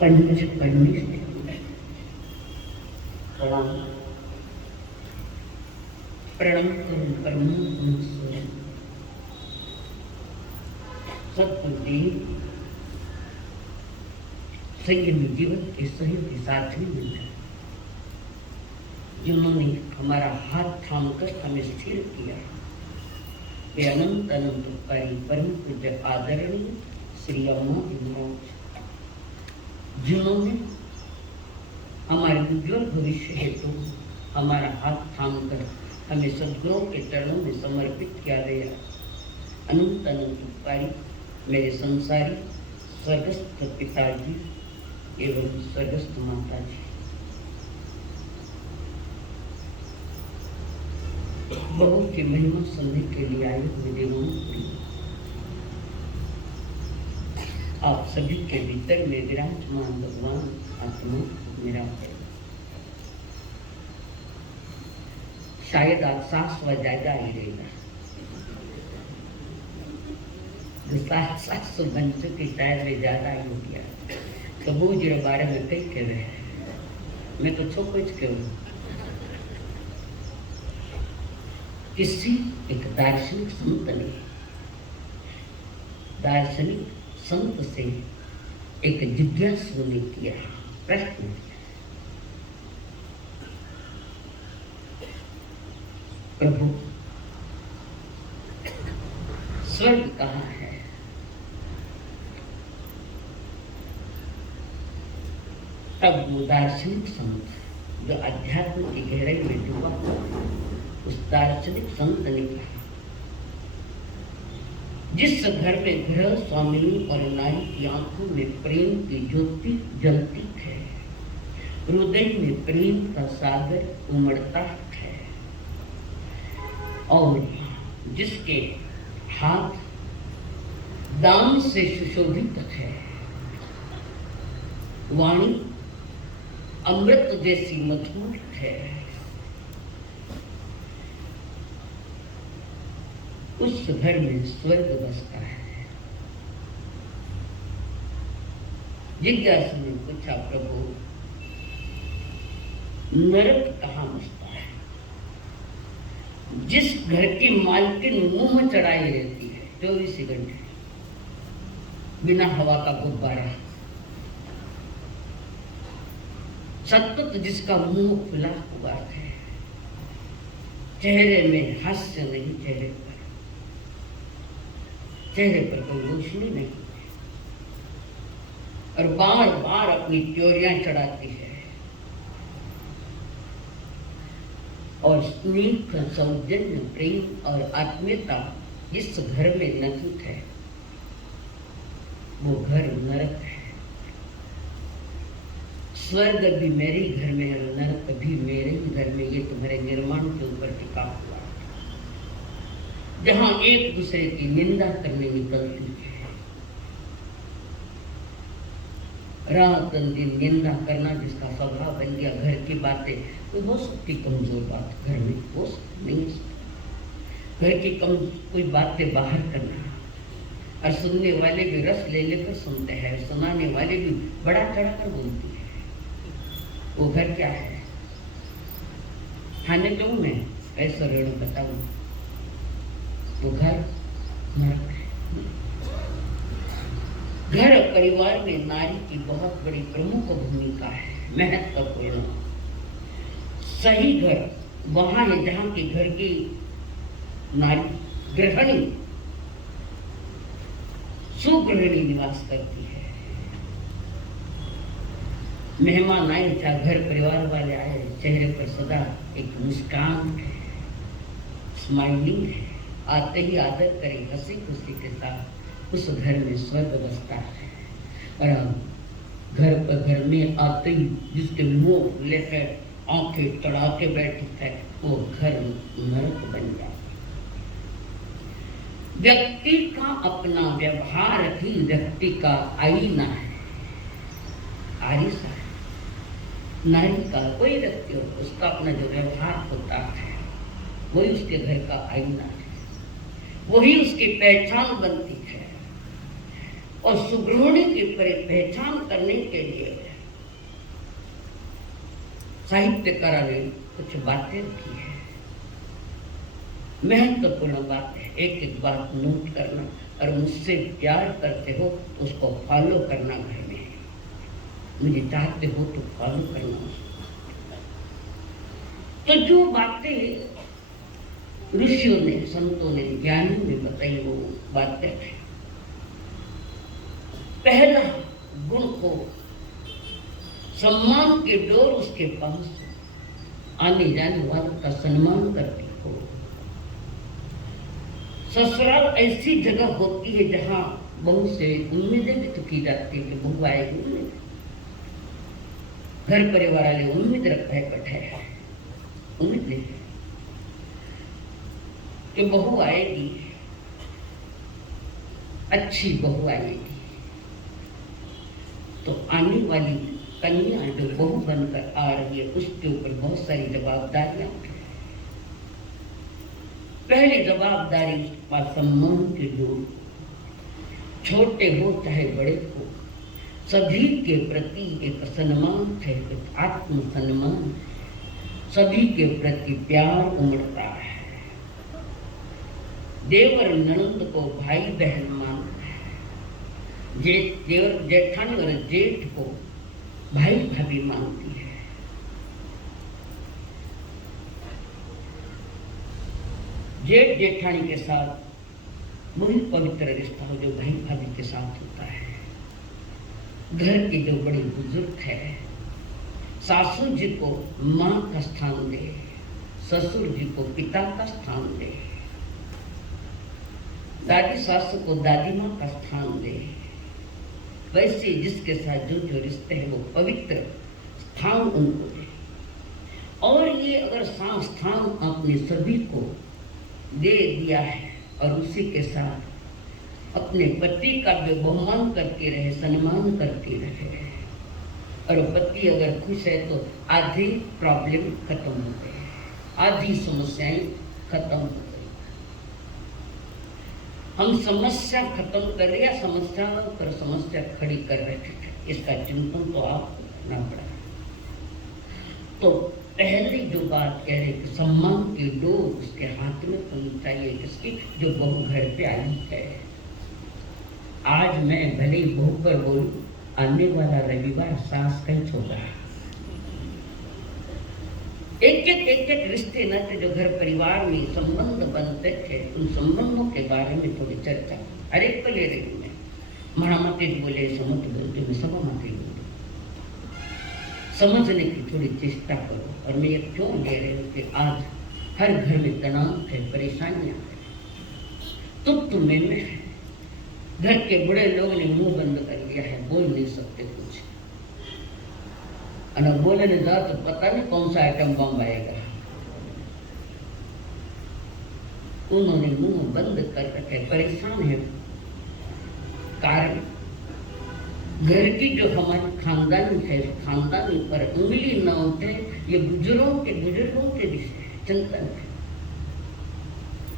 पंच पंडित प्रणाम प्रणाम करूं परमात्मा स्वयं सतगुरुदेव संयमी जीवन के सहयोगी साथी मिले, जिन्होंने हमारा हाथ थामकर हमें स्थिर किया। वे अनंत अनंत उपकारी परम पूज्य आदरणीय श्री अम्मा महाराज, जिन्होंने हमारे उज्ज्वल भविष्य हेतु हमारा हाथ थामकर हमें सद्गुरुओं के चरणों में समर्पित किया गया। अनंत अनंत उपकारी मेरे संसारी स्वर्गस्थ पिताजी एवं स्वर्गस्थ माताजी, बहुत की महिमा सुनने के लिए आए हुए देवों, आप सभी के भीतर में विराजमान भगवान आत्मा मेरा है। शायद आप सांस व ज्यादा ही रहेगा, सात सौ बन चुकी, शायद वे ज्यादा ही हो गया। तो वो जो बारे में कई कह रहे हैं, मैं तो छो कुछ क्यों। किसी एक दार्शनिक संत ने दार्शनिक संत से एक जिज्ञासु ने किया प्रश्न, प्रभु स्वर्ग कहाँ है? तब वो दार्शनिक संत जो अध्यात्म की गहराई में डूबा, उस दार्शनिक संत ने कहा, जिस घर में गृह स्वामिनी और नारी की आंखों में प्रेम की ज्योति जलती है, हृदय में प्रेम का सागर उमड़ता है, और जिसके हाथ दान से सुशोभित है, वाणी अमृत जैसी मधुर है, उस घर में स्वर्ग बसता है। जिज्ञासु ने पूछा, प्रभु नरक कहाँ बसता है? जिस घर की मालकिन मुंह चढ़ाई रहती है 24 घंटे, बिना हवा का गुब्बारा, सतत जिसका मुंह खुला हुआ है, चेहरे में हास्य नहीं, चेहरे पर कोई रोशनी नहीं, और बार बार अपनी त्योरियां चढ़ाती है, और स्नेह, सौजन्य, प्रेम और आत्मीयता जिस घर में नहित है, वो घर नरक है। स्वर्ग भी मेरे ही घर में है, नरक भी मेरे ही घर में। ये तुम्हारे निर्माण के ऊपर टिका हुआ है, जहां एक दूसरे की निंदा करने निकलती है, रात दिन निंदा करना जिसका स्वभाव बन गया। घर की बातें कोई हो सकती कमजोर बात घर में हो सकती नहीं, घर की कोई बातें बाहर करना, और सुनने वाले भी रस ले लेकर सुनते हैं, सुनाने वाले भी बड़ा चढ़ा कर बोलते हैं। वो घर क्या है? खाने क्यों मैं ऐसा ऋण बताऊं? वो घर नरक है। घर और परिवार में नारी की बहुत बड़ी प्रमुख भूमिका है, महत्वपूर्ण। सही घर वहां है जहां की घर की नारी गृहिणी, सुगृहिणी निवास करती है। मेहमान आए, चाहे घर परिवार वाले आए, चेहरे पर सदा एक मुस्कान है, स्माइलिंग है, आते ही आदर करें, हंसी खुशी के साथ, उस घर में स्वर्ग बसता है। और घर में आते ही जिसके मुंह लेकर आंखें चढ़ा के बैठे है, वो घर नरक बन जाता है। व्यक्ति का अपना व्यवहार ही व्यक्ति का आईना है, आरिसा है। नारी का कोई व्यक्ति हो, उसका अपना जो व्यवहार होता है वही उसके घर का आईना है, वही उसकी पहचान बनती है। और सुगृहिणी की पहचान करने के लिए साहित्यकारों ने कुछ बातें रखी है। महत्वपूर्ण बात है, एक एक बात नोट करना और मुझसे प्यार करते हो उसको फॉलो करना घर में, मुझे चाहते हो तो फॉलो करना। तो जो बातें ऋषियों ने, संतों ने, ज्ञानियों ने बताई वो बातें हैं। पहला गुण को सम्मान के डोर उसके पास आने जाने वालों का सम्मान करती हो। ससुराल ऐसी जगह होती है जहां बहू से उम्मीदें भी तो की जाती है कि बहू आएगी, घर परिवार वाले उम्मीद रखा है, बैठे है उम्मीद नहीं कि बहू आएगी, अच्छी बहू आएगी। तो आने वाली कन्या जो बहू बनकर आ रही है उसके ऊपर बहुत सारी जवाबदारियां। पहली जवाबदारी सम्मान के डोर, छोटे हो चाहे बड़े हो, सभी के प्रति एक सम्मान है, एक आत्म सम्मान, सभी के प्रति प्यार उमड़ता है। देवर ननंद को भाई बहन मानता है, देवर जेठानी और जेठ को भाई भाभी मानती है। जेठ जेठानी के साथ वही पवित्र रिश्ता हो जो भाई भाभी के साथ होता है। घर के जो बड़े बुजुर्ग है, सासू जी को माँ का स्थान दे, ससुर जी को पिता का स्थान दे, दादी सासू को दादी माँ का स्थान दे। वैसे जिसके साथ जो जो रिश्ते हैं वो पवित्र स्थान उनको दे। और ये अगर स्थान अपने सभी को दे दिया है और उसी के साथ अपने पति का भी बहुमान करके रहे, सम्मान करके रहे, और पति अगर खुश है तो आधी प्रॉब्लम खत्म हो गई, आधी समस्याएं खत्म हो गई। हम समस्या खत्म कर रहे या समस्या पर समस्या खड़ी कर रहे थे, इसका चिंतन तो आपको करना पड़ा। तो पहले जो बात कह रहे कि सम्मान की डोर उसके हाथ में होनी चाहिए, किसकी, जो बहू घर पे आई है। आज मैं भले ही बहू पर बोलूं, आने वाला रविवार सास का ही होगा। एक एक रिश्ते न थे जो घर परिवार में संबंध बनते थे, उन संबंधों के बारे में थोड़ी चर्चा हर एक को ले रही हूँ मैं। महामती बोले समझ बोलते मैं सब माते बोलूँ, समझने की थोड़ी चेष्टा करो। और मैं ये क्यों ले रही हूँ कि आज हर घर में तनाव है, परेशानियां है, तुम में है। घर के बड़े लोग ने मुंह बंद कर लिया है, बोल नहीं सकते कुछ, और बोलने जाओ तो पता नहीं कौन सा आइटम बम आएगा। उन्होंने मुंह बंद कर रखे, परेशान है। कारण घर की जो हमारी खानदानी है, खानदानी पर उंगली न उठे, ये बुजुर्गों के विषय चिंतन है।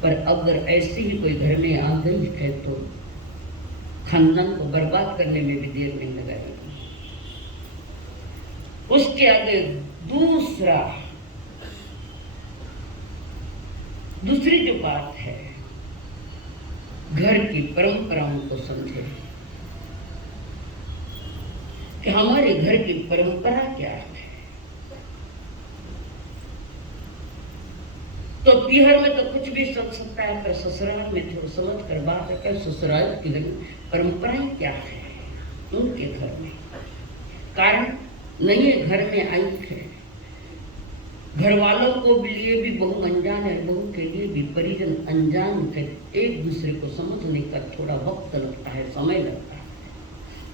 पर अगर ऐसी ही कोई घर में आ गई है तो खानदान को बर्बाद करने में भी देर नहीं लगाएगी। उसके आगे दूसरी जो बात है, घर की परंपराओं को समझे कि हमारे घर की परंपरा क्या है। तो पीहर में तो कुछ भी समझ सकता है, पर ससुराल में थोड़ा समझ कर बात है। ससुराल की परंपराएं क्या है उनके घर में। कारण नए घर में आई है, घर वालों को लिए भी बहू अनजान है, बहू के लिए भी परिजन अनजान है। एक दूसरे को समझने का थोड़ा वक्त लगता है, समय लगता है,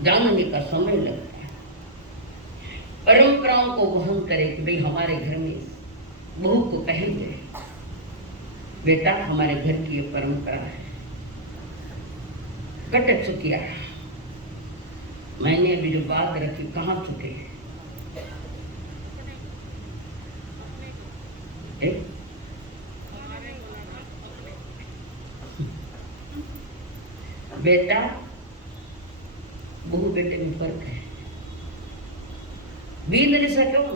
जानने का समय लगता है। परंपराओं को वहन करे कि भाई हमारे घर में बहू को कहेंगे बेटा हमारे घर की ये परंपरा है। कट चुकिया, मैंने अभी जो बात रखी कहाँ चुके हैं। बेटा बहू बेटे में फर्क है। बींदनी सा क्यों ना,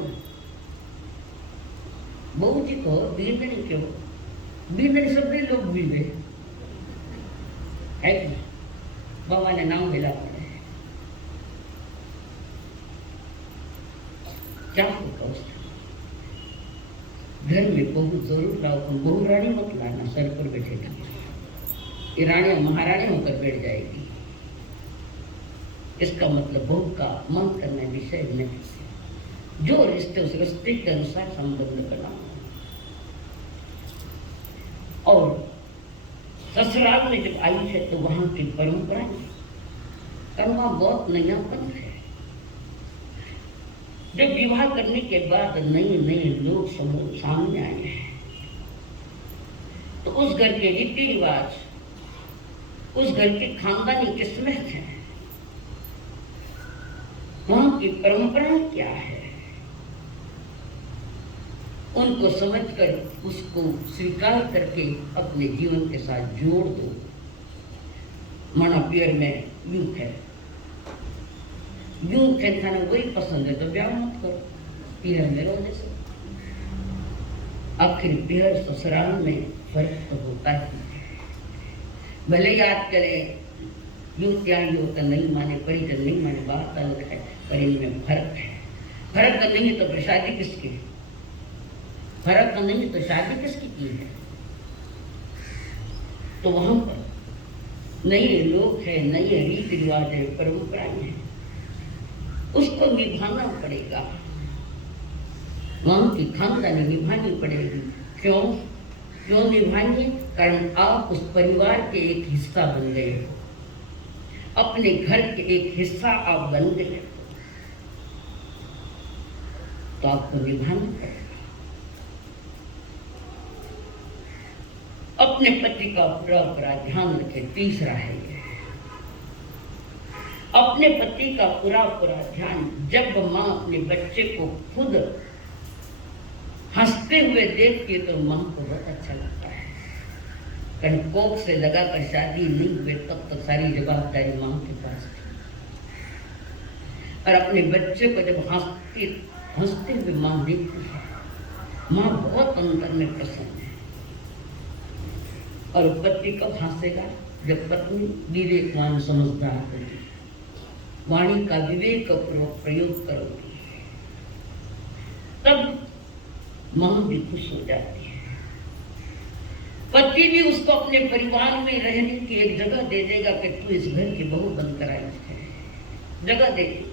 बहू जी को बींदनी क्यों, बींदनी सब लोग भी गए है कि बाबा ने नाम मिला पड़े, क्या होगा उसका। घर में बहू जरूर लाओ, बहू रानी मत लाना सर पर बैठेगी, ये रानी महारानी होकर बैठ जाएगी। इसका मतलब बहू का मन करना विषय नहीं, जो रिश्ते उस रिश्ते के अनुसार संबंध बनाओ। और ससुराल में जब आई है तो वहां की परंपरा करना बहुत नयापन है। जब विवाह करने के बाद नए नए लोग समूह सामने आए हैं तो उस घर के रीति रिवाज, उस घर की खानदानी किस्मत है, वहां की परंपरा क्या है, उनको समझकर उसको स्वीकार करके अपने जीवन के साथ जोड़ दो। माना पियर में यूं है, यूं थे थाने वही पसंद है तो ब्याह मत करो, पियर में रहो जैसे। आखिर पियर ससुराल में फर्क तो होता है, भले याद करें यूं क्या ही होता, नहीं माने परिजन नहीं माने बात अलग है, पर इनमें फर्क है। फर्क नहीं तो शादी किसकी, फर्क नहीं तो शादी किसकी की है। तो वहां पर नए लोग है, नए रीति रिवाज है, परंपराएं हैं, उसको निभाना पड़ेगा। वहां की खानदानी निभानी पड़ेगी। क्यों क्यों निभाएंगे? कारण आप उस परिवार के एक हिस्सा बन गए हो, अपने घर के एक हिस्सा आप बन गए, तो आपको निभाना पड़ेगा। अपने पति का पूरा ध्यान रखें। तीसरा है ये, अपने पति का पूरा ध्यान। जब माँ अपने बच्चे को खुद हंसते हुए देखती है तो माँ को बहुत अच्छा लगता है। कहीं कोख से लगाकर शादी नहीं हुए तब तक सारी जवाबदारी माँ के पास थी, और अपने बच्चे को जब हंसते हुए माँ देखती है, माँ बहुत अंदर में प्रसन्न है। और पति कब हंसेगा? जब पत्नी विवेकवान समझदार होगी, वाणी का विवेक पूर्वक प्रयोग करोगी, तब मां भी खुश हो जाती है। पति भी उसको अपने परिवार में रहने की एक जगह दे देगा कि तू इस घर की बहू बनकर आई है, जगह देगी।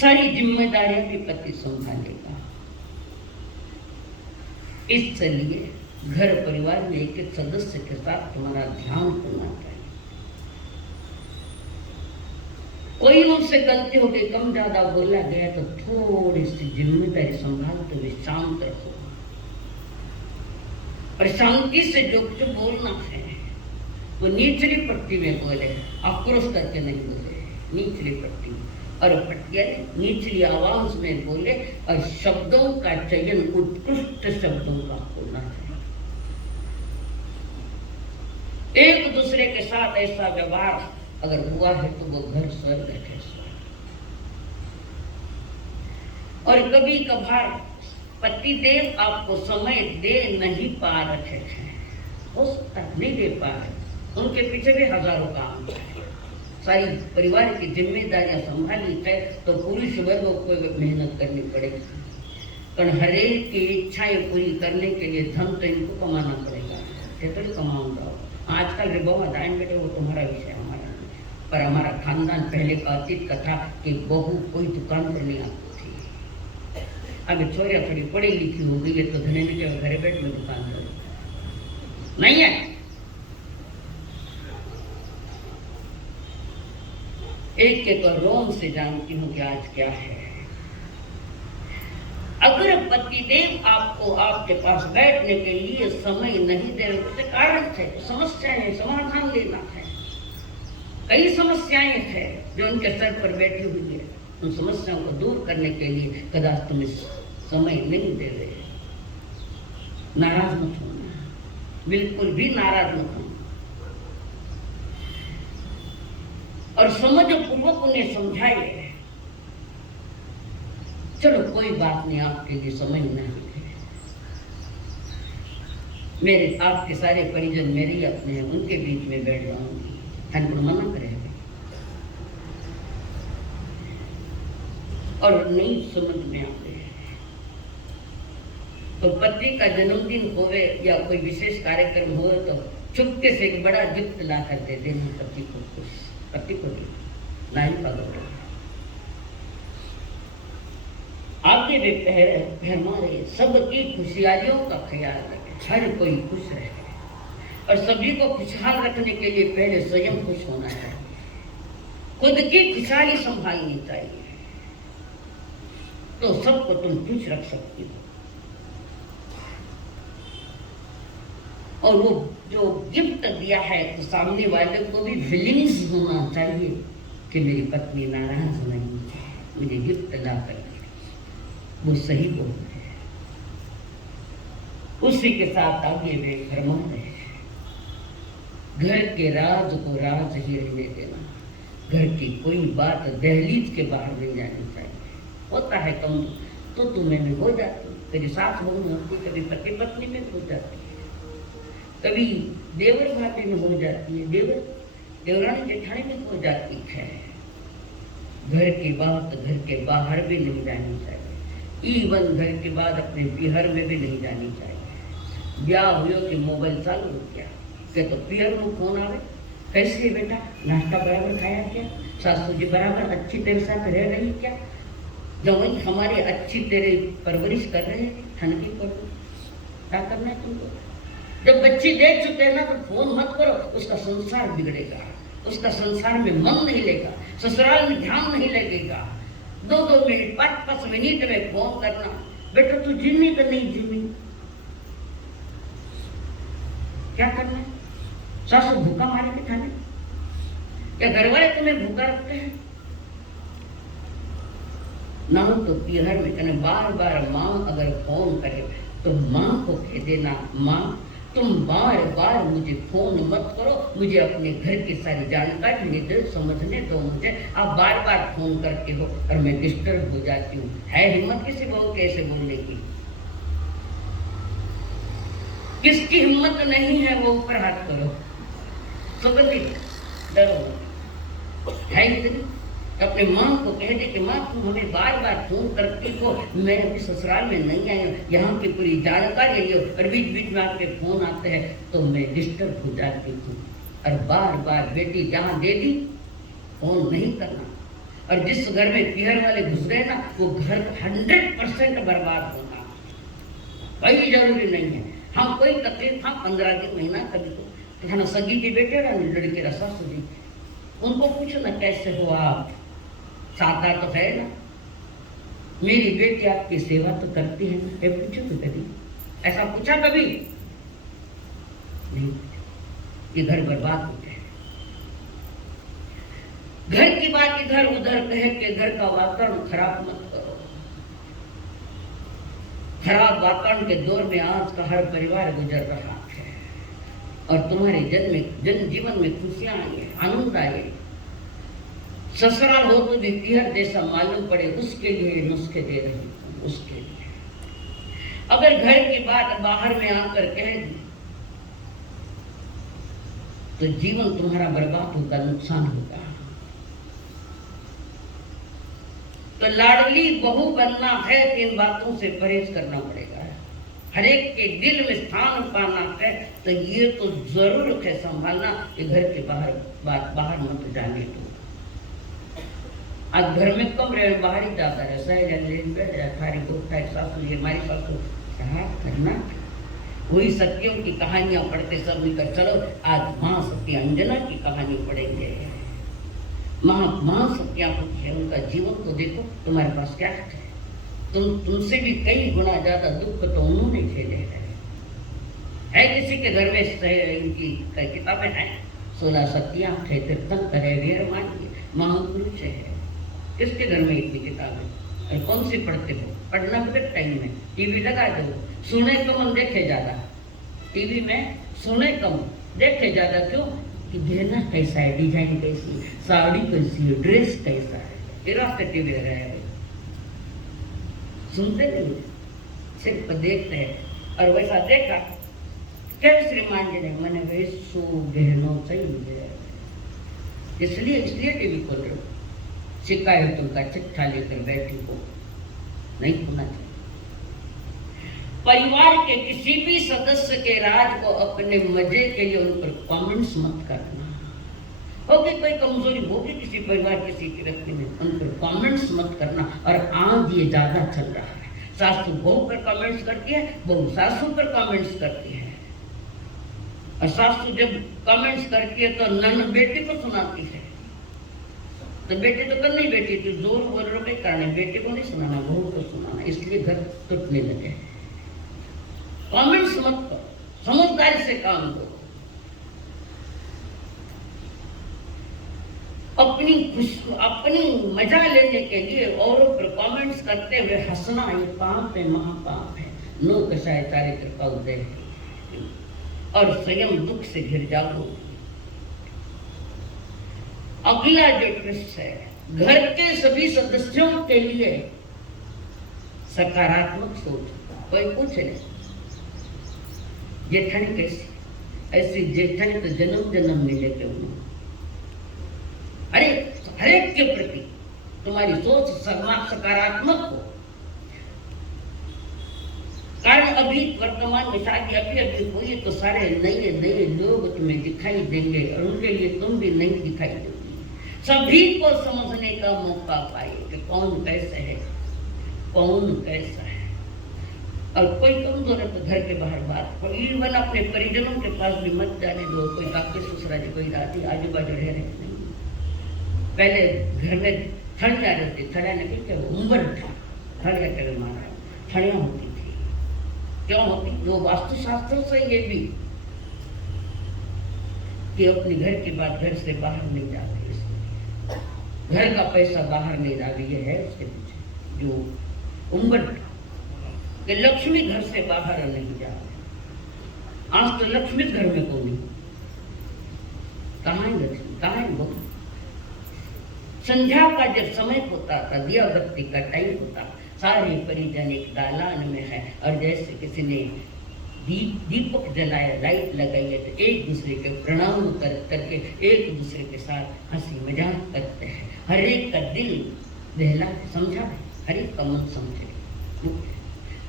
सारी जिम्मेदारियां भी पति संभालेगा। इसलिए घर परिवार में एक एक सदस्य के साथ तुम्हारा ध्यान होना चाहिए। कोई उनसे गलती हो गई, कम ज्यादा बोला गया तो थोड़ी सी जिम्मेदारी संभालते हुए शांत रहो, और शांति से जो कुछ बोलना है वो निचली पट्टी में बोले, आक्रोश करके नहीं बोले, निचली पट्टी और पट्टिया निचली आवाज में बोले, और शब्दों का चयन उत्कृष्ट शब्दों का होना चाहिए। एक दूसरे के साथ ऐसा व्यवहार अगर हुआ है तो वो घर स्वर्ग है। और कभी कभार पतिदेव आपको समय दे नहीं पा रहे हैं, हो सकता है नहीं दे पा रहे, उनके पीछे भी हजारों काम है, सारी परिवार की जिम्मेदारियां संभाली है, तो पुरुष वर्ग को मेहनत करनी पड़ेगी। कारण हरेक की इच्छाएं पूरी करने के लिए धन तो इनको कमाना पड़ेगा, तो कमाऊंगा। आजकल रे बहुत दान बेटे वो तुम्हारा विषय हमारा, पर हमारा खानदान पहले का अतीत का था कि बहू कोई दुकान पर नहीं आती थी। अभी छोरिया थोड़ी पढ़ी लिखी हो गई है तो धने के घर बैठ में दुकान कर नहीं है। एक एक रोम से जानती हूँ कि आज क्या है। अगर पतिदेव आपको आपके पास बैठने के लिए समय नहीं दे रहे तो कारण है, समस्याएं समाधान लेना है। कई समस्याएं हैं जो उनके सर पर बैठी हुई है, उन समस्याओं को दूर करने के लिए कदाच तुम्हें समय नहीं दे रहे। नाराज मत होना, बिल्कुल भी नाराज मत होना। और समझ पूर्वक उन्हें समझाइए। चलो कोई बात नहीं, आपके लिए समय नहीं है, मेरे आपके सारे परिजन मेरे ही अपने हैं, उनके बीच में बैठ जाऊंगी, ठाकुर मना करेंगे। और नहीं समझ में आते तो पति का जन्मदिन होवे या कोई विशेष कार्यक्रम हो तो चुपके से एक बड़ा गिफ्ट ला कर दे देना पति को, खुश पति को नहीं पकड़ो। आगे भी हमारे सबकी खुशहालियों का ख्याल रखें, हर कोई खुश रहे और सभी को खुशहाल रखने के लिए पहले स्वयं खुश होना चाहिए, खुद की खुशहाली संभालनी चाहिए, तो सबको तुम खुश रख सकती हो। और वो जो गिफ्ट दिया है तो सामने वाले को भी फीलिंग्स होना चाहिए कि मेरी पत्नी नाराज नहीं है, मुझे गिफ्ट ला कर वो सही बोल रहे हैं। उसी के साथ आगे वे फरमा रहे हैं, घर के राज को राज ही रहने देना, घर की कोई बात दहलीज के बाहर नहीं जानी चाहिए। होता है कम तो तुम्हें भी हो जाती, कभी सास बहू में होती, कभी पति पत्नी में हो जाती है, कभी देवर भाभी में हो जाती है, देवरानी जेठानी में हो जाती है। घर की बात घर के बाहर भी नहीं जानी चाहिए, इवन घर के बाद अपने पिहर में भी नहीं जानी चाहिए। ब्याह हुआ कि मोबाइल चालू हो गया, क्या तो पिहर में फोन आवे, कैसे है बेटा, नाश्ता बराबर खाया क्या, सासू जी बराबर अच्छी तेरे साथ रह रही क्या, जवाई हमारी अच्छी तेरे परवरिश कर रहे हैं, ठंडी कर दो, क्या करना है तुमको। जब बच्ची देख चुके हैं ना तो फोन मत करो, उसका संसार बिगड़ेगा, उसका संसार में मन नहीं लेगा, ससुराल में ध्यान नहीं लगेगा। 2-2 मिनट 5-5 मिनट में फोन करना, बेटा तू जिम्मी तो नहीं जिम्मी, क्या करना है, सासू भूखा मारे के खाने, या घर वाले तुम्हें भूखा रखते हैं ना हो तो पिहर में कहने बार बार माँ अगर फोन करे तो माँ को कह देना, माँ तुम बार बार मुझे फोन मत करो, मुझे अपने घर की सारी जानकारी निर्देश समझने दो मुझे, आप बार बार फोन करते हो और मैं डिस्टर्ब हो जाती हूँ। है हिम्मत किसी बहू कैसे बोलने की, किसकी हिम्मत नहीं है वो ऊपर हाथ करो, सुगंधी डरो है इतनी। अपने माँ को कह दे कि माँ तुम हमें बार बार फोन करती हो, मैं अभी ससुराल में नहीं आई हूँ, यहाँ की पूरी जानकारी लियो, और बीच बीच में आपके फोन आते हैं तो मैं डिस्टर्ब हो जाती हूँ। और बार बार बेटी जहाँ दे दी फोन नहीं करना, और जिस घर में पिहर वाले घुस गए ना वो घर 100% बर्बाद होना, कोई जरूरी नहीं है। हाँ कोई तकलीफ, हाँ 15 दिन महीना कभी तो ना सगी के बेटे ना लड़के का सासू जी, उनको पूछो ना कैसे हो आप, साता तो है ना, मेरी बेटी आपकी सेवा तो करती है ना, ये पूछो तो कभी, ऐसा पूछा कभी नहीं, ये घर बर्बाद हो गए। घर की बात इधर उधर कह के घर का वातावरण खराब मत करो। खराब वातावरण के दौर में आज का हर परिवार गुजर रहा है, और तुम्हारे जन जीवन में खुशियां आई है, आनंद आए, ससुराल हो तो भी पिहर जैसा मालूम पड़े, उसके लिए नुस्खे दे रही हूँ, उसके लिए। अगर घर की बात बाहर में आकर कह दी तो जीवन तुम्हारा बर्बाद होगा, नुकसान होगा। तो लाडली बहू बनना है, 3 बातों से परहेज करना पड़ेगा। हर एक के दिल में स्थान पाना है तो ये तो जरूर है संभालना कि घर के बाहर मत जाने दो। आज घर में कम रहे, बाहर ही जाता है, सासू ये हमारी सासू क्या करना, वही सत्यों की कहानियां पढ़ते सब मिलकर चलो आज माँ सत्य अंजना की कहानी पढ़ेंगे। माँ सत्या है, उनका जीवन तो देखो, तुम्हारे पास क्या है, तुमसे भी कई गुना ज्यादा दुख तो उन्होंने झेले है। किसी के घर में इनकी किताबें हैं, 16 सत्या थे, कीर्तन करे वीर मानिए, महापुरुष है। किसके घर में इतनी किताबें, और कौन सी पढ़ते हो, पढ़ना भी टाइम में टीवी लगा दो, सुने कम देखे ज्यादा, टीवी में सुने कम देखे ज्यादा। क्यों, कि गहना कैसा है, डिजाइन कैसी है, साड़ी कैसी है, ड्रेस कैसा है, ये रास्ते टीवी लगाया है। सुनते नहीं, सिर्फ देखते हैं। और वैसा देखा क्या श्रीमान जी ने, मैंने वैसो गहनों चाहिए, इसलिए टीवी खोल रहे हो, शिकायतों का चिट्ठा लेकर बैठी हो, नहीं होना चाहिए। परिवार के किसी भी सदस्य के राज को अपने मजे के लिए उन पर कमेंट्स मत करना। होगी कोई कमजोरी होगी किसी परिवार किसी के व्यक्ति में, उन पर कमेंट्स मत करना। और आज ये ज्यादा चल रहा है, सासू बहू पर कमेंट्स करती है, बहू सासू पर कमेंट्स करती है, और सासू जब कमेंट्स करती है तो नन बेटी को सुनाती है। तो बेटी तो करनी, बेटी तो जोर बोल रहे के कारण बेटे को नहीं सुनाना, बहू को सुनाना, इसलिए घर टूटने लगे। कमेंट्स मत करो, समझदारी से काम करो। अपनी मजा लेने के लिए औरों पर कमेंट्स करते हुए हंसना, ये पाप है, महापाप है। नो कषाय चारित्र का उदय है, और स्वयं दुख से घिर जाओ। अगला जो ट्विस्ट है, घर के सभी सदस्यों के लिए सकारात्मक सोच। कोई पूछे नहीं जेठानी कैसी, ऐसी जेठानी तो जन्म जन्म में लेते हो। अरे हरेक के प्रति तुम्हारी सोच सकारात्मक हो। कारण अभी वर्तमान में शादी अभी हुई तो सारे नए नए लोग तुम्हें दिखाई देंगे, और उनके लिए तुम भी नहीं दिखाई दोगी। सभी को समझने का मौका पाए कि कौन कैसे है, कौन कैसा है। और कोई कमजोर है तो घर के बाहर बात करो, इवन अपने परिजनों के पास भी मत जाने दो। कोई काके ससुरा जी, कोई दादी, आजू बाजू रह रहे नहीं। पहले घर में थड़िया रहती, थड़िया नहीं क्या उम्बर था, थड़िया करे मारा, थड़िया होती थी। क्यों होती? वो वास्तुशास्त्रों से ये भी कि अपने घर की बात घर से बाहर नहीं जाते, घर का पैसा बाहर नहीं डाले, ये है उसके पीछे जो उम्र कि लक्ष्मी घर से बाहर नहीं जाते। आज तो लक्ष्मी घर में कौन नहीं, कहाँ है लक्ष्मी, कहाँ है वो। संध्या का जब समय होता था, दिया बत्ती का टाइम होता, सारे परिजन एक दालान में है, और जैसे किसी ने दीपक जलाया, लाइट लगाई है, तो एक दूसरे के प्रणाम करके एक दूसरे के साथ हंसी मजाक करते हैं। हर एक का दिल बहला, समझा, हर एक का मन समझे।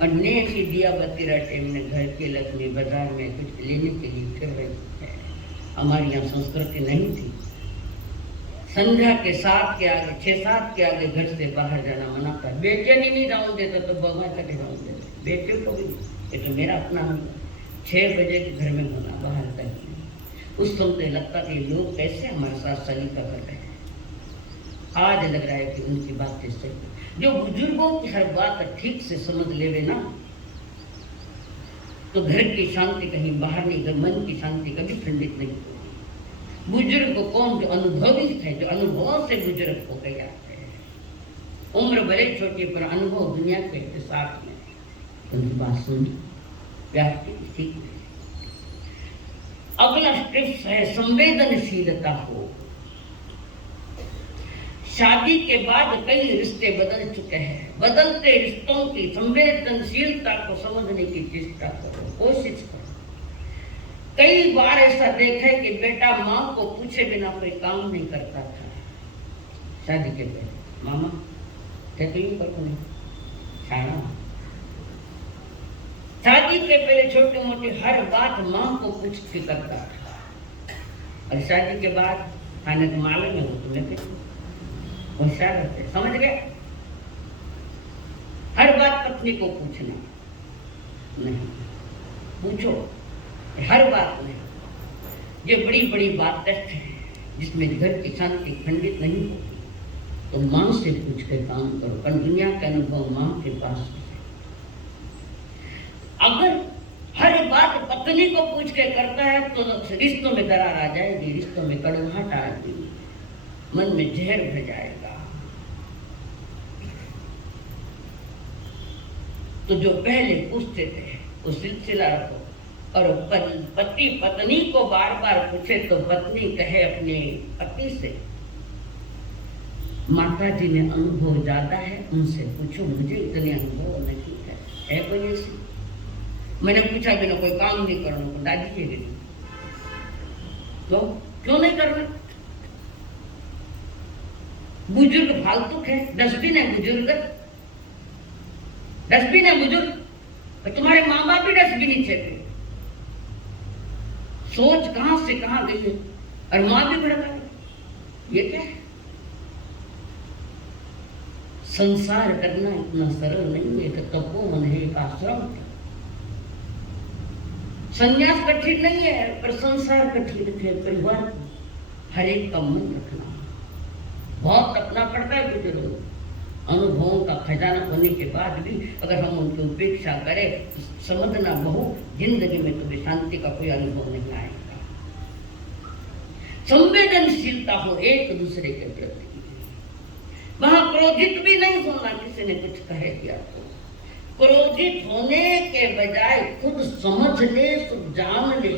और ने भी दिया बत्ती रटे में घर के लक्ष्मी बाजार में कुछ लेने के लिए फिर रही है। हमारी यहाँ संस्कृति नहीं थी, संध्या के 7 के आगे, 6-7 के आगे घर से बाहर जाना मना था। बेटे नहीं जाऊँ देता तो बगवा तक जाऊँ देते, बेटे को भी, ये तो मेरा अपना नहीं। 6 बजे के घर में होना, बाहर तक नहीं। उस समय लगता कि लोग कैसे हमारे साथ सलीका कर रहे हैं। आज लग रहा है कि उनकी बातें सही। जो बुजुर्गों की हर बात ठीक से समझ लेवे ना, तो घर की शांति कहीं बाहर नहीं, घर मन की शांति कभी खंडित नहीं होती। बुजुर्ग को कौन? जो अनुभवी है, जो अनुभव से बुजुर्ग हो गया है। उम्र भले छोटी पर अनुभव दुनिया के साथ में, उनकी बात सुनी, प्यार की ठीक है। अगला टिप्स है संवेदनशीलता हो। शादी के बाद कई रिश्ते बदल चुके हैं, बदलते रिश्तों की संवेदनशीलता को समझने की चेष्टा करो, कोशिश करो। कई बार ऐसा देखा है कि बेटा माँ को पूछे बिना कोई काम नहीं करता था। शादी के पहले मामा कहते यूं करो नहीं, खाना। शादी के पहले छोटे मोटे हर बात माँ को पूछ के करता था, और शादी के बाद खाने के मामले में हो तुम्हें होशियार रहते, समझ गए। हर बात पत्नी को पूछना नहीं, पूछो हर बात नहीं। ये बड़ी बड़ी बातें हैं जिसमें घर की शांति खंडित नहीं होती, तो माँ से पूछ के काम करो। पर दुनिया का अनुभव माँ के पास है। अगर हर बात पत्नी को पूछ के करता है तो रिश्तों में दरार आ जाएगी, रिश्तों में कड़वाहट आएगी, मन में जहर भर जाएगा। तो जो पहले पूछते थे वो सिलसिला रखो, और पति पत्नी को बार बार पूछे तो पत्नी कहे अपने पति से, माता जी ने अनुभव ज्यादा है, उनसे पूछो, मुझे इतने अनुभव नहीं है कोई ऐसी। मैंने पूछा बिना कोई काम नहीं करना को दादी जी तो क्यों नहीं करना? बुजुर्ग फालतू है, डस्टबिन है बुजुर्ग, डस्टबिन है बुजुर्ग, तुम्हारे माँ बाप भी डस्टबिन ही थे। सोच कहां से कहां गई है, और मां भी भड़का गई। ये क्या है? संसार करना इतना सरल नहीं है कि तपोवन है, एक आश्रम। संन्यास कठिन नहीं है, पर संसार कठिन है। परिवार हर एक का मन रखना बहुत अपना पड़ता है। बुजुर्ग अनुभवों का खजाना होने के बाद भी अगर हम उनकी उपेक्षा करें तो समझना बहु जिंदगी में तुम्हें शांति का कोई अनुभव नहीं आएगा। संवेदनशीलता हो एक दूसरे के प्रति, वहां क्रोधित भी नहीं होना। किसी ने कुछ कह दिया तो क्रोधित होने के बजाय खुद समझ ले, खुद जान ले,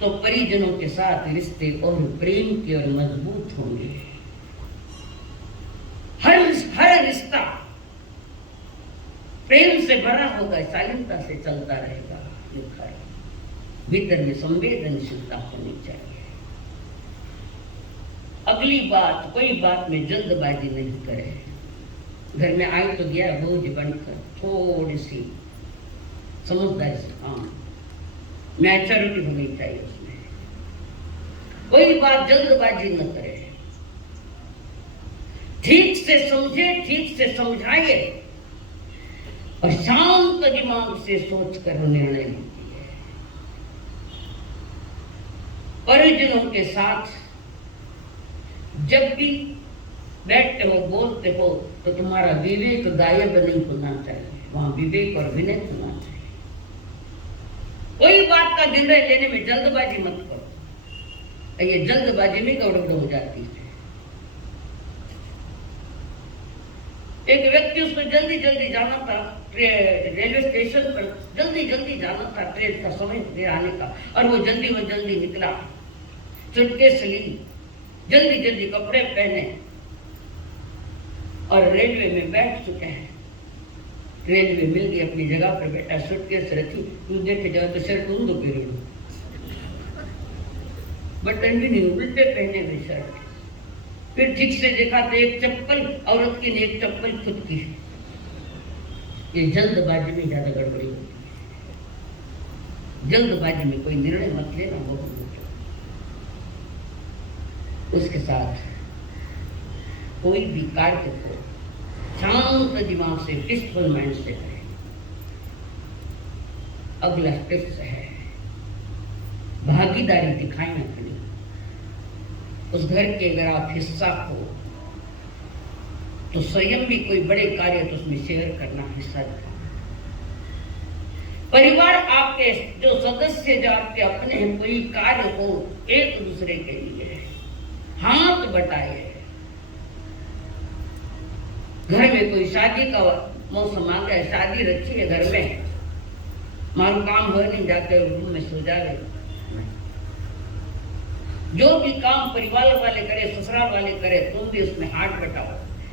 तो परिजनों के साथ रिश्ते और प्रेम के और मजबूत होंगे। हर रिश्ता प्रेम से भरा होगा, शालीनता से चलता रहेगा। लिखा है भीतर में संवेदनशीलता होनी चाहिए। अगली बात, कोई बात में जल्दबाजी नहीं करे। घर में आई तो गया बोझ बनकर, थोड़ी सी समझदारी से काम, मैच्योरिटी होनी चाहिए उसमें। कोई बात जल्दबाजी न करे, ठीक से समझे, ठीक से समझाइए और शांत दिमाग से सोच कर निर्णय लीजिए। परिजनों के साथ जब भी बैठते हो, बोलते हो, तो तुम्हारा विवेक गायब नहीं होना चाहिए, वहां विवेक और विनय होना चाहिए। कोई बात का निर्णय लेने में जल्दबाजी मत करो, ये जल्दबाजी में गड़बड़ हो जाती है। एक व्यक्ति, उसको जल्दी जल्दी जाना था रेलवे स्टेशन पर, जल्दी जल्दी जाना था, ट्रेन का समय आने का, और वो जल्दी निकला, सूटकेस ली, जल्दी जल्दी कपड़े पहने और रेलवे में बैठ चुके हैं। रेलवे मिल गई, अपनी जगह पर बैठा, सूटकेस रखी, तू देखे जाओ तो शर्ट ऊंधो पहनो, बटन भी नहीं, उल्टे पहने हुए शर्ट। फिर ठीक से देखा तो एक चप्पल औरत की ने, एक चप्पल खुद की। ये जल्दबाजी में ज्यादा गड़बड़ी होती है। जल्दबाजी में कोई निर्णय मत लेना, बहुत उसके साथ कोई भी कार्य को शांत दिमाग से, पीसफुल माइंड से करें। अगला स्टेप है भागीदारी दिखाएं अपनी। उस घर के अगर आप हिस्सा हो तो स्वयं भी कोई बड़े कार्य तो उसमें शेयर करना, हिस्सा दिखाना। परिवार आपके जो सदस्य, जो आपके अपने हैं, कोई कार्य हो एक दूसरे के लिए हाथ बटाए। घर में कोई शादी का मौसम आ गया, शादी रखी है घर में, मारू काम हो नहीं, जाके रूम में सो जावे। जो भी काम परिवार वाले करे, ससुराल वाले करे, तुम भी उसमें हाथ बटाओ,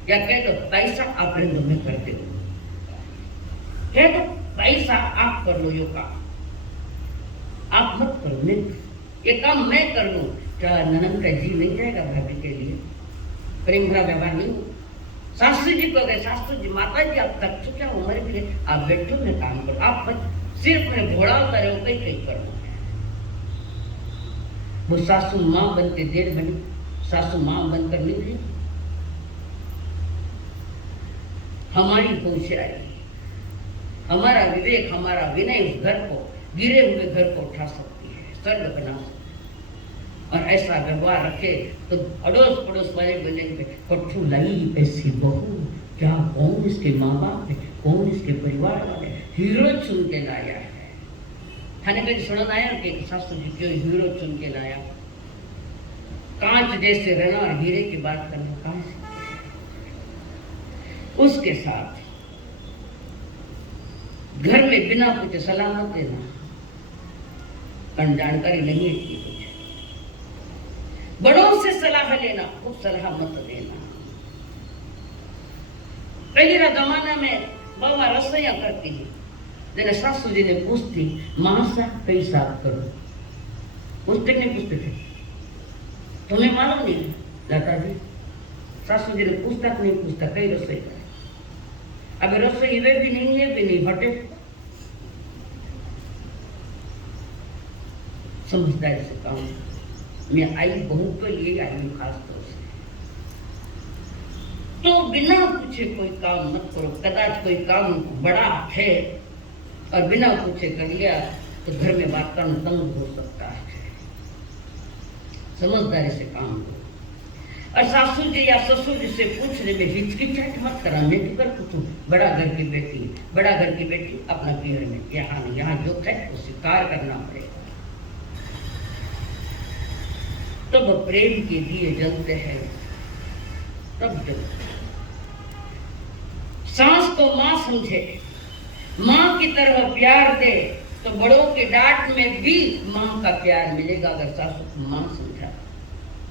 या कह दो पैसा आप रेंदो में करते हो, कह दो पैसा आप कर लो, यो काम आप मत करो, मैं ये काम मैं कर लूं। क्या ननद का जी नहीं जाएगा भाभी के लिए? प्रेम भरा व्यवहार नहीं हो। सासू जी को गए, सासू जी, माता जी आप तक तो क्या उम्र भी है, आप बैठो मैं काम करो, आप सिर्फ मैं घोड़ा करे हो, कहीं कहीं करो। वो सासू माँ बनते देर बनी, सासू माँ बनकर नहीं रही। हमारी होशियारी, हमारा विवेक, हमारा विनय उस घर को, गिरे हुए घर को उठा सकती है, स्वर्ग बना सकती है। और ऐसा व्यवहार रखे तो अड़ोस पड़ोस वाले बोलेंगे, कठू लाई ऐसी बहू, क्या कौन इसके माँ बाप है, कौन इसके परिवार वाले, हीरो चुन के लाया है। थाने कभी सुनन आया कि सासू जी क्यों हीरो चुन के लाया? कांच जैसे रहना और हीरे की बात करना कहां से? उसके साथ घर में बिना पूछे सलाह मत देना, कारण जानकारी नहीं इतनी कुछ। बड़ों से सलाह लेना, खूब सलाह मत देना। पहले जमाना में बाबा रसोइया करती थी, जने सासू जी ने पूछती मां सा कई साफ करो, पूछते नहीं पूछते थे, तुम्हें मालूम नहीं दादा जी, सासू जी ने पूछता नहीं पूछता कई रसोई करे। अब रसोई वे भी नहीं है, भी नहीं हटे। समझदारी से काम, मैं आई बहू के लिए आई हूँ खास तौर से, तो बिना पूछे कोई काम मत करो। कदाच कोई काम बड़ा है और बिना पूछे कर लिया तो घर में बात करना तंग हो सकता है। समझदारी से काम करो। और सासू जी या ससुर जी से पूछने में हिचकिचाहट मत करा, मैं भी कर पूछूं, बड़ा घर की बेटी, बड़ा घर की बेटी अपना घर में, यहाँ नहीं, यहाँ जो है वो स्वीकार करना पड़ेगा। तब प्रेम के दिए जलते हैं, तब जलते। सास को मां समझे, मां की तरह प्यार दे तो बड़ों के डांट में भी मां का प्यार मिलेगा। अगर सासू को मां समझा,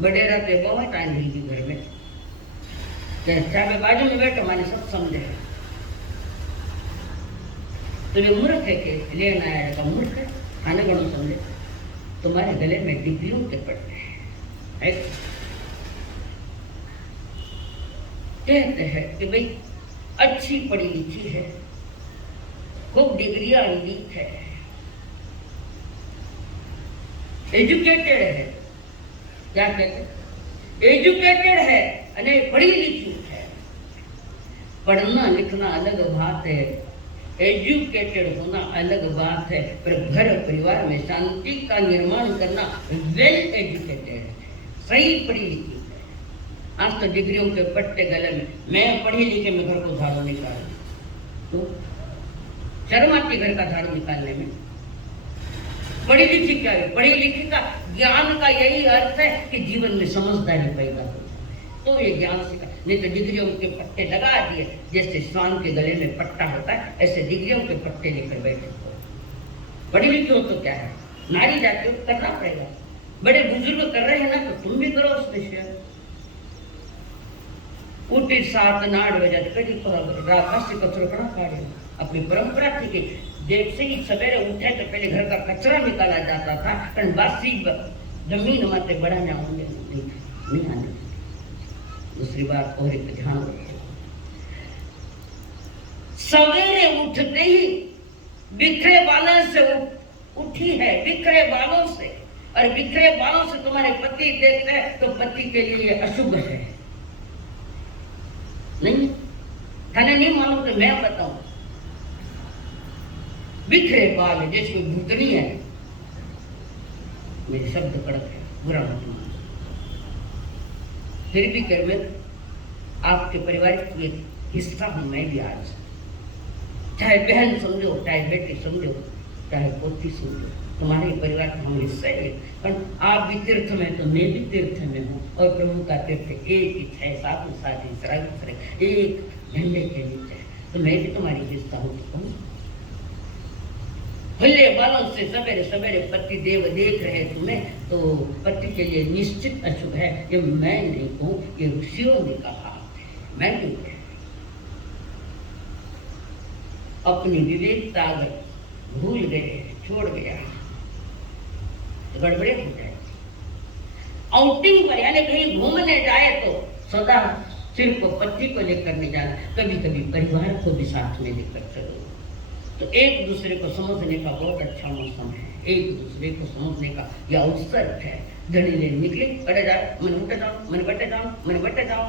बड़े रहते बहुत टाइम मिलेगी घर में, चाहे बाजू में बैठो माने सब समझे। तो ये मूर्ख है कि लेना आएगा, मूर्ख है, खाने को समझे, तुम्हारे गले में डिग्रियों के पड़ते हैं। कहते हैं कि भाई अच्छी पढ़ी लिखी है, खूब डिग्रियां ली है, एजुकेटेड है, क्या कहते, एजुकेटेड है, अने पढ़ी लिखी है। पढ़ना लिखना अलग बात है, एजुकेटेड होना अलग बात है, पर घर परिवार में शांति का निर्माण करना वेल एजुकेटेड है, सही पढ़ी लिखी है। आज तो डिग्रियों के पट्टे गले में, मैं पढ़ी लिखी में घर को झाड़ू निकाल, तो शर्म आती घर का झाड़ू निकालने में। पढ़ी लिखी क्या है? पढ़ी लिखी का ज्ञान का यही अर्थ है कि जीवन में समझदारी पैदा हो, तो ये ज्ञान सीखा। नहीं तो डिग्रियों के पट्टे लगा दिए, जैसे श्वान के गले में पट्टा होता है, ऐसे डिग्रियों के पट्टे लेकर बैठे हो। पढ़ी लिखी हो तो क्या है, नारी जाति हो, करना पड़ेगा। बड़े बुजुर्ग कर रहे हैं ना, तो तुम भी करो उसमें शेयर। उठी 7-8 बजे कड़ी रात कचरा कड़ा काढ़े, अपनी परंपरा थी कि जैसे ही सवेरे उठे तो पहले घर का कचरा निकाला जाता था, कारण बासी जमीन माते बड़ा जाऊंगे नहीं आने। दूसरी बात और एक ध्यान रखो, सवेरे उठते ही बिखरे बालों से उठी है, बिखरे बालों से, और बिखरे बालों से तुम्हारे पति देखते हैं तो पति के लिए अशुभ है। नहीं, थाने नहीं मालूम तो मैं बताऊं, बिखरे बाल जैसे कोई भूतनी है, मेरे शब्द कड़क है, बुरा मत मानो, फिर भी कर मैं आपके परिवार की एक हिस्सा हूं मैं भी आज। चाहे बहन समझो, चाहे बेटी समझो, चाहे पोती समझो, तुम्हारे परिवार का हम हिस्सा है। पर आप भी तीर्थ में तो मैं भी तीर्थ में हूँ, और प्रभु का तीर्थ एक ही है, साथ ही साथ एक झंडे के नीचे, तो मैं भी तुम्हारी हिस्सा हूँ। तो खुले बालों से सवेरे सवेरे पति देव देख रहे तुम्हें, तो पति के लिए निश्चित अशुभ है। ये मैं नहीं कहूँ, ये ऋषियों ने कहा, मैं क्यों कहूँ। अपनी विवेकता अगर भूल गए, छोड़ गया तो गड़बड़े हो जाए। आउटिंग पर यानी कहीं घूमने जाए तो सदा सिर्फ पति को लेकर नहीं जाना, कभी कभी परिवार को भी साथ में लेकर चलो। तो एक दूसरे को समझने का बहुत अच्छा मौसम है, एक दूसरे को समझने का यह अवसर है। धड़ीले निकले कटे जाओ, मन बटे जाओ, मन बटे जाओ, मन बटे जाओ,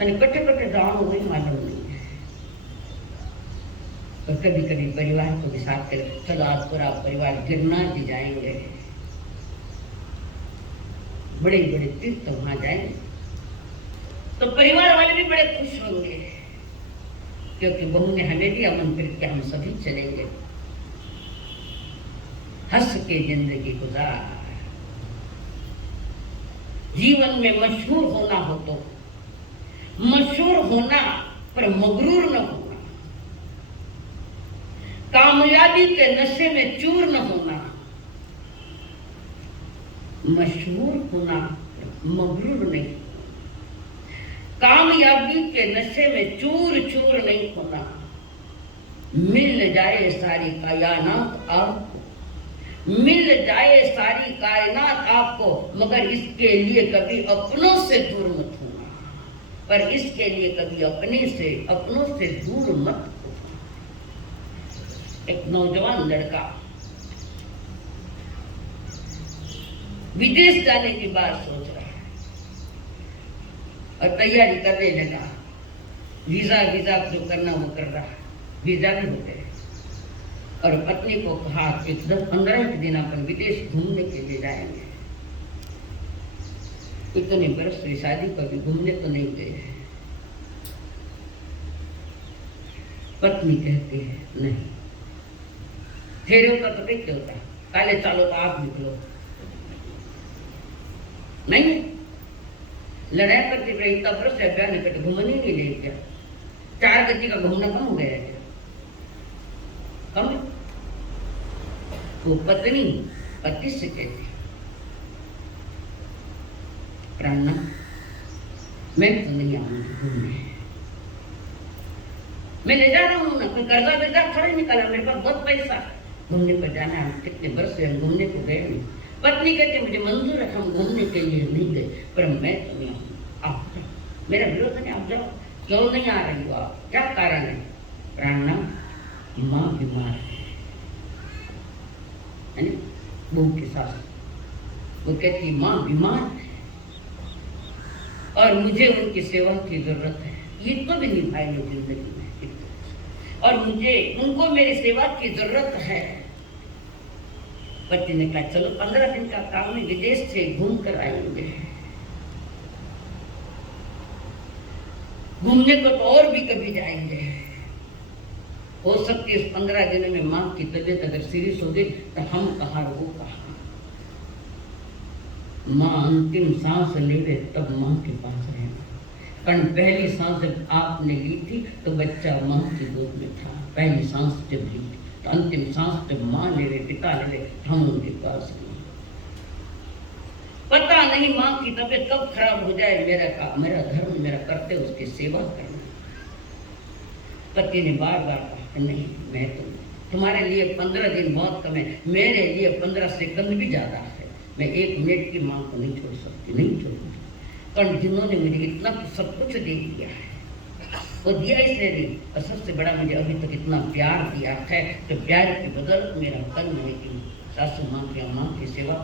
कटे कटे जाओ, वही मालूम नहीं है। और कभी कभी परिवार को भी साथ करें, चलो आज पूरा परिवार गिरनार जी जाएंगे, बड़े बड़े तीर्थ वहां जाएंगे, तो परिवार वाले भी बड़े खुश होंगे, क्योंकि बहू ने हमें भी आमंत्रित किया, हम सभी चलेंगे। हंस के जिंदगी गुजार, जीवन में मशहूर होना हो तो मशहूर होना, पर मगरूर न होना, कामयाबी के नशे में चूर न होना, मशहूर होना मगरूर नहीं, कामयाबी के नशे में चूर चूर नहीं होना। मिल जाए सारी कायनात आपको, मिल जाए सारी कायनात आपको, मगर इसके लिए कभी अपनों से दूर मत होना, पर इसके लिए कभी अपनों से दूर मत होना। एक नौजवान लड़का विदेश जाने की बात सोच रहा है और तैयारी करने लगा। वीजा जो करना वो कर रहा है, वीजा भी हो गए और पत्नी को कहा कि 10-15 दिन अपन विदेश घूमने के लिए जाएंगे। इतने बरस से शादी कभी घूमने तो नहीं गए। पत्नी कहती है नहीं, ठहरे का तो क्या होता है, काले चालो तो आप निकलो। नहीं, लड़ाई करती रही, तब बरस से अभ्यास करके घूमने नहीं ले गया। 4 गति का घूमना कम हो गया क्या? कम। वो पत्नी पति से कहती प्राणा, मैं तो नहीं आऊंगी घूमने, मैं ले जा रहा हूँ ना, कोई कर्जा वर्जा थोड़ी निकाला, मेरे पास बहुत पैसा, घूमने पर जाना है। कितने वर्ष से हम घूमने को गए नहीं। पत्नी कहती मुझे मंजूर है, हम घूमने के लिए नहीं गए, पर मैं तो नहीं आऊँ, आप जाओ, मेरा विरोध नहीं, आप जाओ। क्यों नहीं आ रही हो आप, क्या कारण है? प्राणा, माँ बीमार है ना, बहू की सास, वो कहती माँ बीमार है और मुझे उनकी सेवा की जरूरत है, ये तो भी निभाएंगे जिंदगी में, और मुझे उनको मेरी सेवा की जरूरत है। पति ने कहा चलो 15 दिन का काम में विदेश से घूम कर आएंगे। घूमने को तो और भी कभी जाएंगे, हो सकती है इस 15 दिन में माँ की तबीयत अगर सीरियस हो गई तो हम कहाँ वो कहाँ। माँ अंतिम सांस लेवे तब माँ के पास रहना, कारण पहली सांस जब आपने ली थी तो बच्चा माँ की गोद में था। पहली सांस जब ली थी तो अंतिम सांस जब माँ लेवे, पिता लेवे, हम उनके पास नहीं। पता नहीं माँ की तबीयत कब खराब हो जाए, मेरा धर्म, मेरा कर्तव्य उसकी सेवा करना। पति ने बार बार कहा नहीं, मैं तुम्हारे लिए 15 दिन बहुत कम है, मेरे लिए 15 सेकंड भी ज्यादा है। मैं 1 मिनट की माँ को नहीं छोड़ सकती, नहीं छोड़ूंगी, कारण जिन्होंने मुझे इतना सब कुछ दे दिया है, वो दिया इसलिए नहीं, और सबसे बड़ा मुझे अभी तक इतना प्यार दिया है, तो प्यार के बदल मेरा कर्म है कि सासू माँ की सेवा।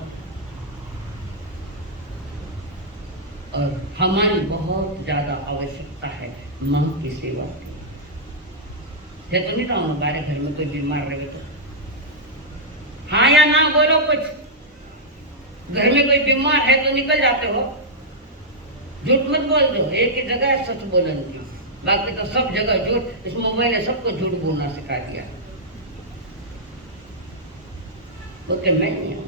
और हमारी बहुत ज्यादा आवश्यकता है माँ की सेवा की। तो नहीं रहा हूँ हमारे घर में कोई बीमार रहे तो हाँ या ना बोलो कुछ। घर में कोई बीमार है तो निकल जाते हो, झूठ मत बोल दो। एक ही जगह है सच बोलने की, बाकी तो सब जगह झूठ। इस मोबाइल ने सबको झूठ बोलना सिखा दिया। ओके, मैं नहीं हूँ।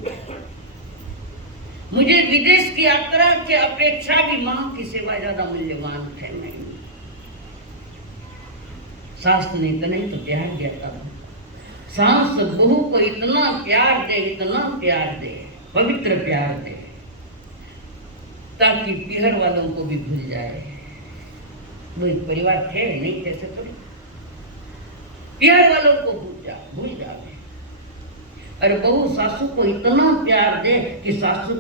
मुझे विदेश की यात्रा की अपेक्षा भी माँ की सेवा ज्यादा मूल्यवान है। नहीं, सास ने इतना ही तो प्यार दिया था। सास बहू को इतना प्यार दे, इतना प्यार दे, पवित्र प्यार दे, ताकि पीहर वालों को भी भूल जाए। वो एक परिवार थे नहीं, कैसे थोड़ी पीहर वालों को भूल जाए। अरे बहू सासू को इतना प्यार दे कि सासू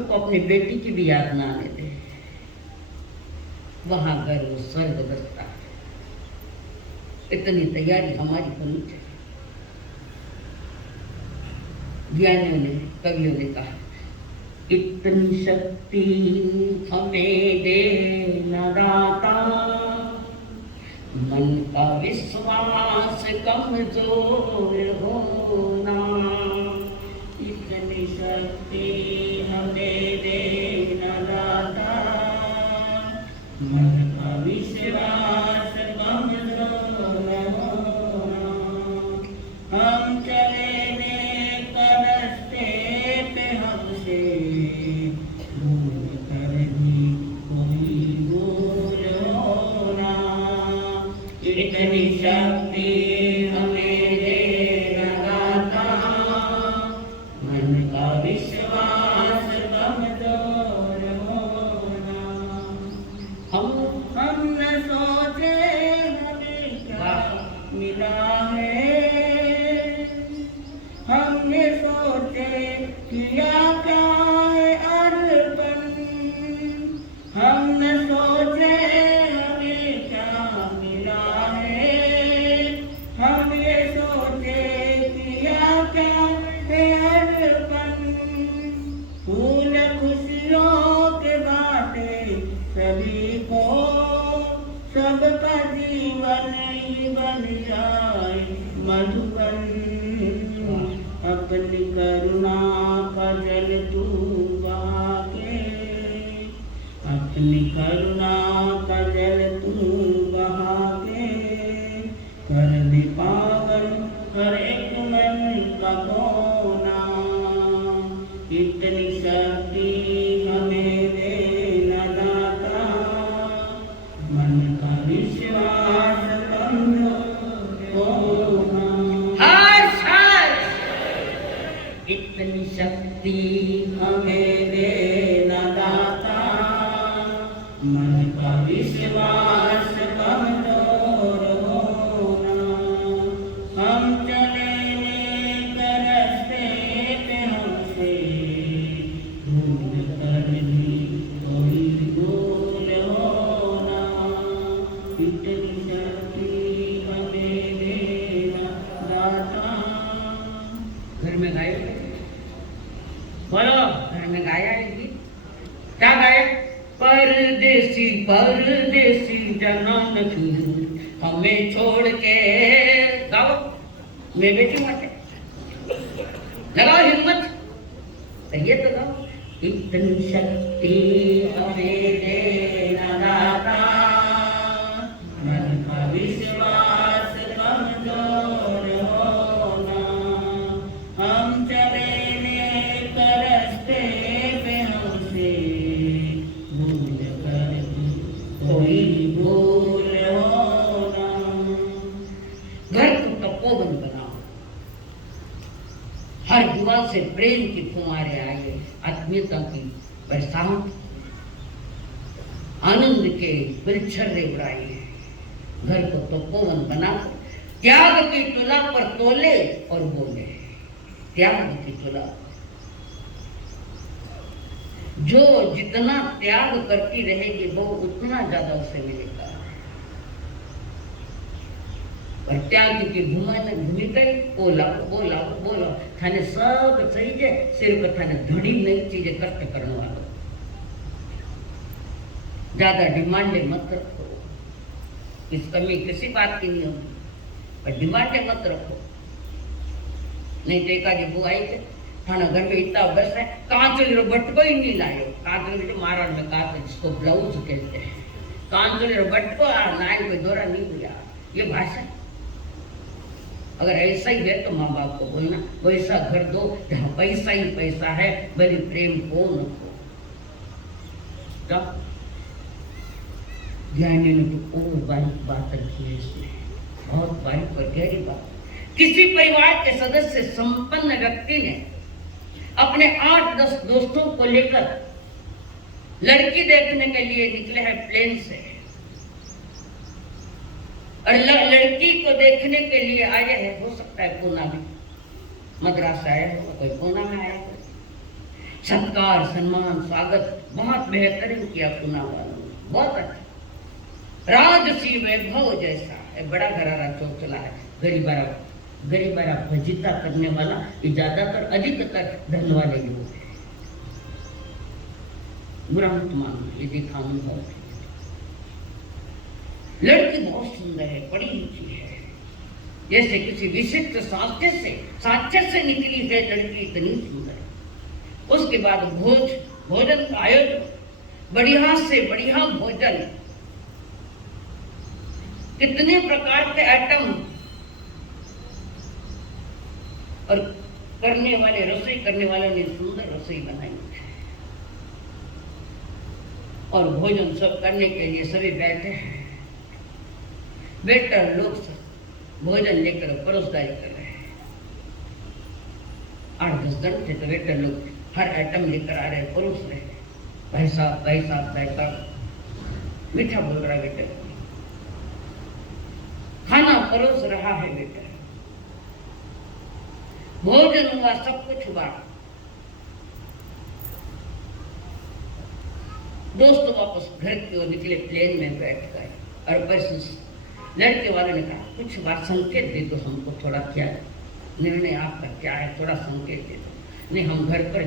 को अपनी बेटी की भी याद ना आने दे। वहां घर वो स्वर्ग बसता है। इतनी तैयारी हमारी होनी चाहिए। ज्ञानियों ने, कवियों ने कहा, इतनी शक्ति हमें दे न दाता, मन का विश्वास कमजोर होना। इतनी शक्ति हमें दे न दाता, मन का विश्वास कमजोर होना। हम चले नेक रास्ते पे, हमसे भूल कर भी कोई दूर होना। इतनी शक्ति हमें दे न दाता, मन का विश्वास हम न सोचे हमें क्या मिला है, हमने सोचे किया क्या है अर्पण, हम न सोचे हमें क्या मिला है, हम ये सोचे किया क्या है अर्पण। फूल खुशियों के बाटे सभी को, सबका जीवन ही बन जाए मधुबन। अपनी करुणा का जल तू बहा के, अपनी करुणा का जल तू बहा के, कर दे पावन हर एक मन का कोना। इतनी शक्ति हमें देना दाता, मन का विश्वास कमजोर होना। इतनी शक्ति हमें देना दाता, मन का विश्वास कमजोर होना। हम चले नेक रास्ते पे, हमसे भूल कर भी कोई भूल होना। इतनी शक्ति हमें देना दाता। घर में गाए बोलो, घर में गाया है गीत। क्या गाया? परदेसी परदेसी जनम की हमें छोड़ के, गाओ मैं बेटी माते, लगाओ हिम्मत, तो ये तो गाओ। इतनी शक्ति हमें देना दाता, मन का विश्वास कमजोर होना। हम चले नेक रास्ते पे, हमसे भूल कर भी कोई भूल होना। घर को तपोवन बनाओ, हर युवा से प्रेम की फुहारें आए, आत्मीयता की बरसात, आनंद के बिलछर्रे उड़ाए। घर को तपोवन बनाकर त्याग की तुला पर तोले और बोले, त्याग की तुला। जो जितना त्याग करती रहेगी वो उतना ज्यादा उसे मिलेगा। और त्याग की भूमि कई बोला बोला बोला थाने सब चाहिए, सिर्फ थाने घड़ी नई चीजें कष्ट करने वालों। ज्यादा डिमांडे मत रखो, इस कमी किसी बात की नहीं होगी, पर डिमांडे मत रखो। नहीं तो एकादी बुआई के थाना घर में इतना बस है, कांचली बटको ही नहीं लायो। कांचली तो महाराज में कहा था, जिसको ब्लाउज कहते हैं, कांचली बटको नाई कोई दौरा नहीं हुआ। ये भाषा अगर ऐसा ही है तो माँ बाप को बोलना, वैसा घर दो जहाँ पैसा ही पैसा है, भले प्रेम हो न हो। ज्ञानी ने तो बारीक बात रखी है इसमें, बहुत बारीक और गहरी बात। किसी परिवार के सदस्य संपन्न व्यक्ति ने अपने 8-10 दोस्तों को लेकर लड़की देखने के लिए निकले हैं प्लेन से, और लड़की को देखने के लिए आए हैं, हो सकता है पूना में, मद्रास आया हो, कोई पूना में आया हो। सत्कार सम्मान स्वागत बहुत बेहतरीन किया पूना वालों ने, बहुत अच्छा। राजसी वैभव जैसा है, बड़ा घरारा चौचला है, गरीबारा भजिता करने वाला ये ज्यादातर अधिकतर धन वाले लोग हैं। बुरा मत मानो, ये देखा अनुभव है। लड़की बहुत सुंदर है, पढ़ी लिखी है, जैसे किसी विशिष्ट साक्ष्य से निकली है लड़की, इतनी सुंदर। उसके बाद भोजन का आयोजन, बढ़िया से बढ़िया भोजन, कितने प्रकार के आइटम, और करने वाले रसोई करने वालों ने सुंदर रसोई बनाई है। और भोजन सब करने के लिए सभी बैठे हैं। वेटर लोग सब भोजन लेकर परोसदारी कर रहे हैं। 8-10 घंटे तो वेटर लोग हर आइटम लेकर आ रहे, परोस रहे। भाई साहब मीठा बोल रहा है बेटा, खाना परोस रहा है बेटा, भोजन हुआ, सब कुछ हुआ। दोस्त वापस घर की ओर निकले, प्लेन में बैठ गए और बस लड़के वाले ने कहा कुछ बात संकेत दे दो हमको, थोड़ा क्या निर्णय आपका क्या है, थोड़ा संकेत दे दो। नहीं, हम घर पर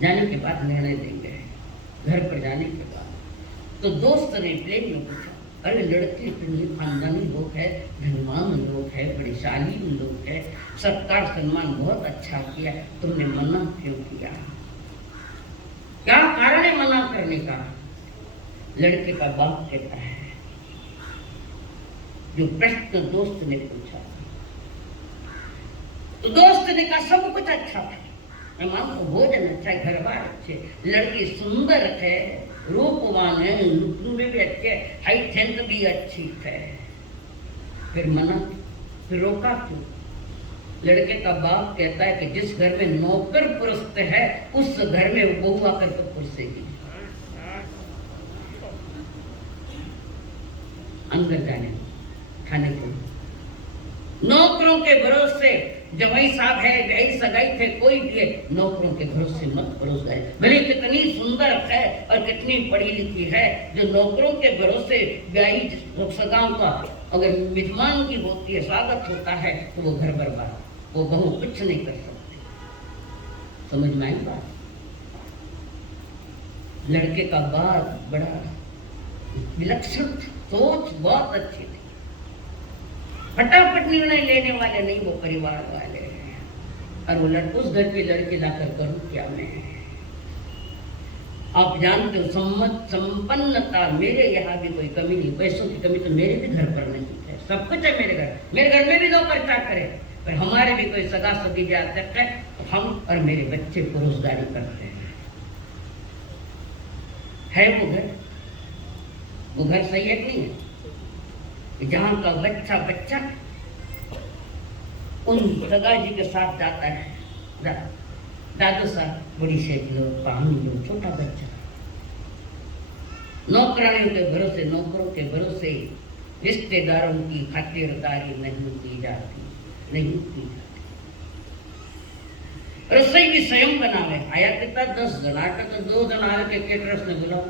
जाने के बाद निर्णय देंगे। घर पर जाने के बाद तो दोस्त ने प्लेन में पूछा, अरे लड़के इतने खानदानी लोग है, धनवान लोग है, बड़े शालीन लोग है, सत्कार सम्मान बहुत अच्छा किया, तुमने मना क्यों किया? क्या कारण है मना करने का? लड़के का बाप कहता है, जो प्रश्न दोस्त ने पूछा तो दोस्त ने कहा सब कुछ अच्छा था, मैं मानू भोजन अच्छा है, घर बार अच्छे, लड़की सुंदर है, रूपवान है, लुकड़ू में भी अच्छे, हाइट हेल्थ भी अच्छी है, फिर मना, फिर रोका क्यों? लड़के का बाप कहता है कि जिस घर में नौकर पुरुष है उस घर में बहू आकर तो पुरुषेगी। अंदर जाने खाने को, नौकरों के भरोसे जवाई साहब है, गई सगाई थे, कोई भी है, नौकरों के भरोसे मत परोस गए। भले कितनी सुंदर है और कितनी पढ़ी लिखी है, जो नौकरों के भरोसे गई सगाओं का अगर मेहमान की होती है, स्वागत होता है, तो वो घर बर्बाद, वो बहू कुछ नहीं कर सकती। समझ में आई बात? लड़के का बात बड़ा विलक्षण, सोच बहुत अच्छी थी, फटाफट निर्णय लेने वाले नहीं वो परिवार वाले हैं। और वो उस घर की लड़की लाकर करूं क्या मैं? आप जानते हो संपन्नता मेरे यहाँ भी कोई कमी नहीं, पैसों की कमी तो मेरे भी घर पर नहीं है, सब कुछ है मेरे घर में भी नौकर चाकर है, पर हमारे भी कोई सगा सगी जातक है, हम और मेरे बच्चे रोजगारी करते हैं। है वो घर सही है कि नहीं है? जहाँ का बच्चा उन सगा जी के साथ जाता है, दादू साहब, बड़ी सेठ लो, पानी लो, छोटा बच्चा, नौकरानियों के भरोसे, नौकरों के भरोसे रिश्तेदारों की खातिरदारी नहीं की जाती। रसोई भी स्वयं बनावे, आया कितना 10 जन, आटा तो 2 जन आए के केटरस ने बुलाओ,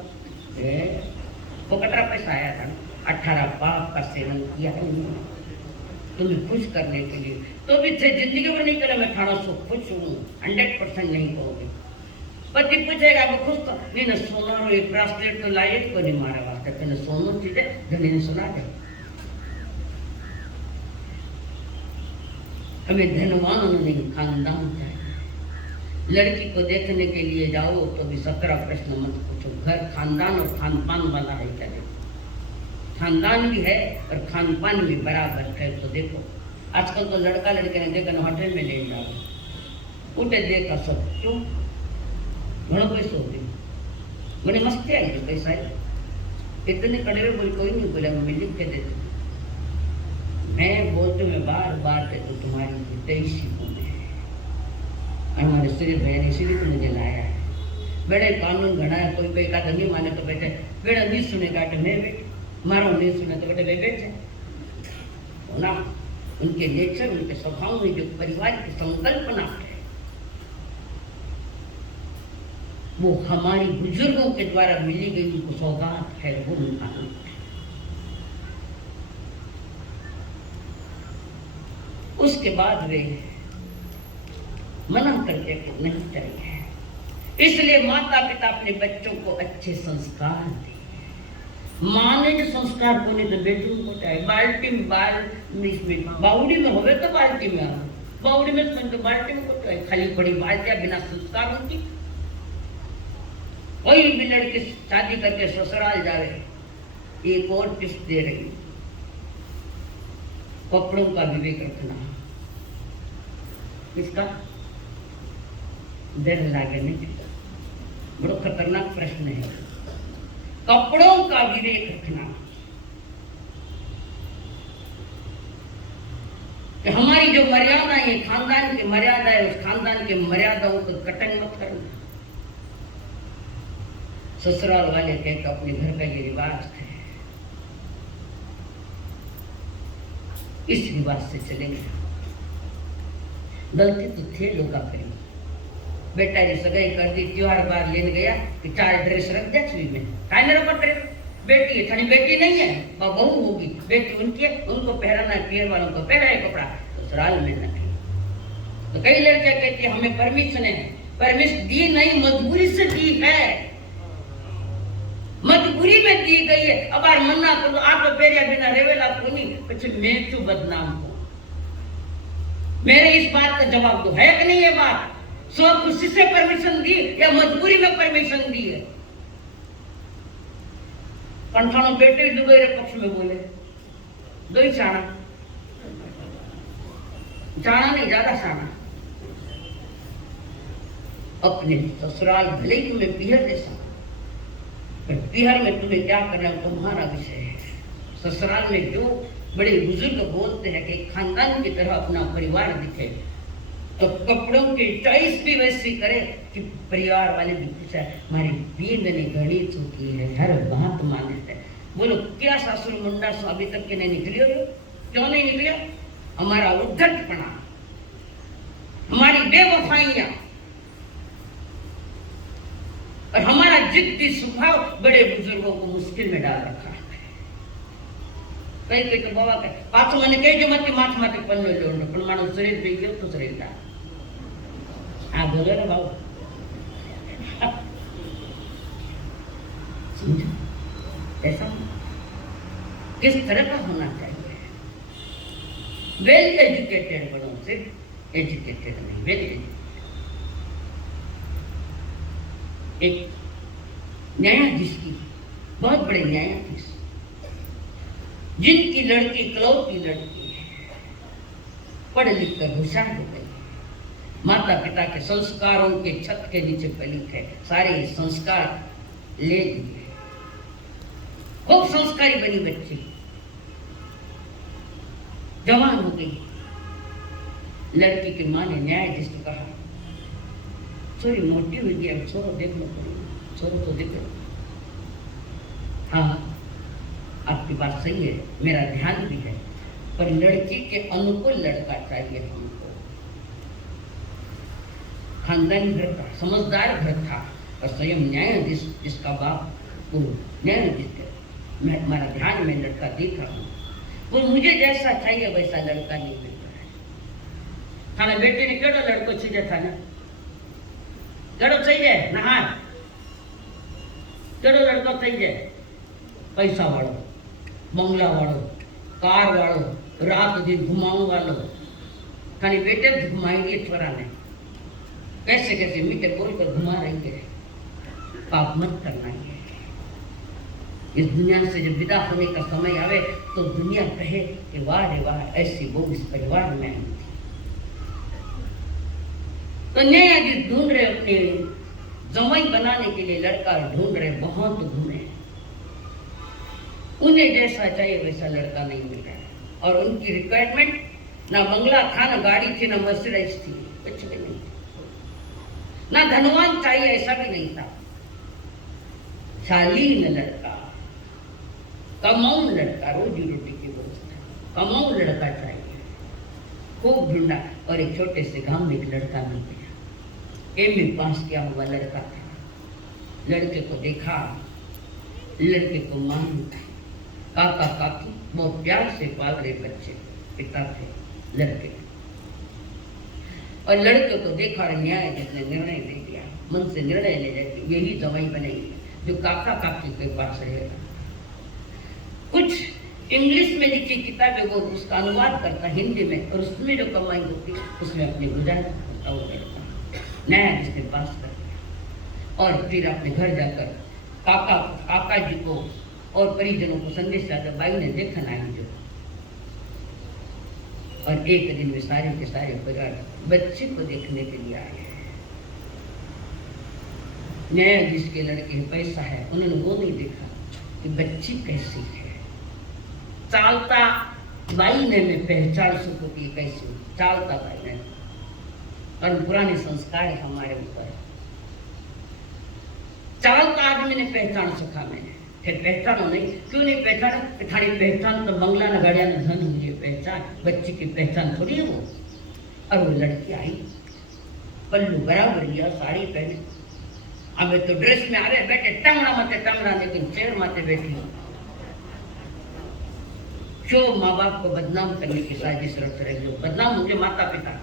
वो कटरा पैसा आया था, 18 पाप का सेवन किया तुम्हें खुश करने के लिए, तो भी थे जिंदगी में नहीं करे, मैं थाना सो खुश हूँ 100% नहीं कहोगे। पति पूछेगा वो खुश तो नहीं ना, सोना रो एक ब्रासलेट तो लाए को नहीं मारे वास्ते, पहले सोनो चीजें धनी ने सुना दे। हमें धनवान नहीं, खानदान चाहिए। लड़की को देखने के लिए जाओ तो भी 17 प्रश्न मत पूछो, घर खानदान और खान पान वाला है क्या? खानदान भी है और खान पान भी बराबर है। तो देखो आजकल तो लड़का लड़के ने देखा होटल में ले जाओ, उठे देखा सब, क्यों घणो पैसो होती, मैंने मस्ती आई थी पैसा है इतने कड़वे बोल, कोई नहीं बोला, मैं लिख के देती, मैं बोलती मैं बार दे तो तुम्हारी तेईसी बोले हमारे सूर्य बहन इसीलिए तो मुझे लाया है। बेड़े कानून घना है, कोई कोई का नहीं माने तो बेटे बेड़ा नहीं सुनेगा तो मैं बेटे, मारो नहीं सुने तो बेटे वे बैठे ना। उनके नेचर, उनके स्वभाव में जो परिवार की संकल्पना है वो हमारी बुजुर्गों के द्वारा मिली गई उनको सौगात है, वो उनका है। उसके बाद वे मना करके कि नहीं करेंगे, इसलिए माता पिता अपने बच्चों को अच्छे संस्कार दें। माँ ने जो संस्कार को नहीं तो बेटू को चाहे बाल्टी में बाउडी में होवे तो बाल्टी में आओ, बाउडी में तो बाल्टी में को खाली बड़ी बाल्टियां बिना संस्कार होती। कोई भी लड़की शादी करके ससुराल जावे, एक और टिप्स दे रही, कपड़ों का विवेक रखना। इसका डर लागे नहीं, बड़ा खतरनाक प्रश्न है। कपड़ों का विवेक रखना कि हमारी जो मर्यादा है, खानदान की मर्यादा है, उस खानदान की मर्यादाओं को कटन मत करना। ससुराल वाले कहे तो अपने घर का ये रिवाज है, इस रिवाज से चलेंगे। गलती तो थे लोग करी, बेटा ने सगाई कर दी, त्योहार बार लेने गया कि 4 ड्रेस रख दे छुई में, काय मेरा पट्टे बेटी है, थानी बेटी नहीं है, वह बहू होगी, बेटी उनकी है, उनको पहराना है, पियर वालों को पहना है कपड़ा, ससुराल में नहीं। तो कई लड़कियां कहती है हमें परमिशन है, परमिशन दी नहीं, मजबूरी से दी है, मजबूरी में दी गई है। अब यार मन्ना करो आप तो पेरिया बिना रेवेला को नहीं, પછી मैं क्यों बदनाम हूं? मेरे इस बात का जवाब दो, है कि नहीं ये बात? सो खुशी से परमिशन दी या मजबूरी में परमिशन दी है? कंठाणो बेटे दुबई रे पक्ष में बोले, दो ही शाना, जाना नहीं ज्यादा शाना। अपने ससुराल भले ही तुम्हें पीहर जैसा, पर पीहर में तुम्हें क्या करना है तुम्हारा विषय है। ससुराल में जो बड़े बुजुर्ग बोलते हैं कि खानदान की तरह अपना परिवार दिखे, तो कपड़ों की चॉइस भी वैसी करे कि परिवार वाले भी खुश है, हमारी बींद ने घड़ी चुकी है, हर बात मानते हैं। बोलो क्या सासुर मुंडा सो अभी तक के नहीं निकलियो? क्यों नहीं निकलियो? हमारा उद्धटपना, हमारी बेवफाइयां और हमारा जिद्दी स्वभाव बड़े बुजुर्गों को मुश्किल में डाल रखा है। कई तो बाबा कहे पाछो मैंने कही जो मत माथ माथे पन्नो जोड़ो, पण मानो शरीर થઈ ગયો तो शरीर था। हाँ बोलो ना बाबू, ऐसा किस तरह का होना चाहिए? वेल एजुकेटेड बनो, सिर्फ एजुकेटेड नहीं, वेल एजुकेटेड। एक न्यायाधीश की, बहुत बड़े न्यायाधीश, जिनकी लड़की इकलौती लड़की है, पढ़ लिख कर होशियार हो गई, माता पिता के संस्कारों के छत के नीचे पली है, सारे संस्कार ले लिए, खूब संस्कारी बनी बच्ची, जवान हो गई। लड़की की माँ ने न्यायाधीश को कहा छोरी मोटी हुई गई, अब छोरो देखना पड़ेगा, छोरो तो देख लो। हाँ आपकी बात सही है, मेरा ध्यान भी है, पर लड़की के अनुकूल लड़का चाहिए हमको। खानदानी घर था, समझदार घर था, और स्वयं न्यायाधीश जिसका बाप वो न्यायाधीश थे, मैं हमारा ध्यान में लड़का देखा हूँ, वो मुझे जैसा चाहिए वैसा लड़का नहीं मिल रहा है। थाने बेटे ने केड़ो लड़को चाहिए था ना, केड़ो चाहिए ना, केड़ो लड़को चाहिए? पैसा वालों, बंगला वालों, कार वालों, रात दिन घुमाऊ वालों। खाली बेटे घुमाएंगे छोरा ने, कैसे कैसे मीठे बोल कर घुमा रही है। पाप मत करना है। इस दुनिया से जब विदा होने का समय आवे तो दुनिया कहे कि वाह रे वाह, ऐसी वो इस परिवार में आई थी। तो न्यायाधीश ढूंढ रहे, अपने जमाई बनाने के लिए लड़का ढूंढ रहे, बहुत घूमे, उन्हें जैसा चाहिए वैसा लड़का नहीं मिल रहा है। और उनकी रिक्वायरमेंट ना बंगला था, ना गाड़ी थी, ना मर्सिडीज थी, कुछ भी नहीं, ना धनवान चाहिए ऐसा भी नहीं था। शालीन लड़का, कमाऊ लड़का, रोजी रोटी की व्यवस्था, कमाऊ लड़का चाहिए। खूब ढूंढा और एक छोटे से गांव में एक लड़का मिल गया, एमए पास किया हुआ लड़का था। लड़के को देखा, लड़के को मान, काका काकी बहुत प्यार से पाल रहे बच्चे, पिता थे लड़के। और लड़के को देखा और न्यायाधीश ने निर्णय ले लिया, मन से निर्णय ले लिया, यही जमाई बनेगी जो काका काकी के पास रहेगा। कुछ इंग्लिश में लिखी किताबें वो उसका अनुवाद करता हिंदी में, और उसमें जो कमाई होती उसमें अपनी गुजारा करता वो लड़का। न्यायाधीश के पास कर दिया और फिर अपने घर जाकर काका जी को और परिजनों को संदेश जाकर बाई ने देखा आई जो, और एक दिन वे सारे के सारे परिवार बच्चे को देखने के लिए आए। न्यायाधीश के लड़के में पैसा है, उन्होंने वो नहीं देखा कि बच्ची कैसी है, चालता बाई ने मैं पहचान सकूं कि कैसी चालता बाई ने। और पुराने संस्कार है हमारे ऊपर, चाल तो आदमी ने पहचान सका मैंने फिर पहचानो नहीं, क्यों नहीं पहचाना? थारी पहचान तो मंगला न गाड़िया न धन हुई है पहचान, बच्ची की पहचान थोड़ी है वो। और वो लड़की आई, पल्लू बराबर लिया, साड़ी पहने, हमें तो ड्रेस में आ रहे बैठे टंगड़ा मते टंगड़ा, लेकिन चेयर माते बैठी। क्यों माँ बाप को बदनाम करने की साजिश रच रही हो? बदनाम होंगे माता पिता,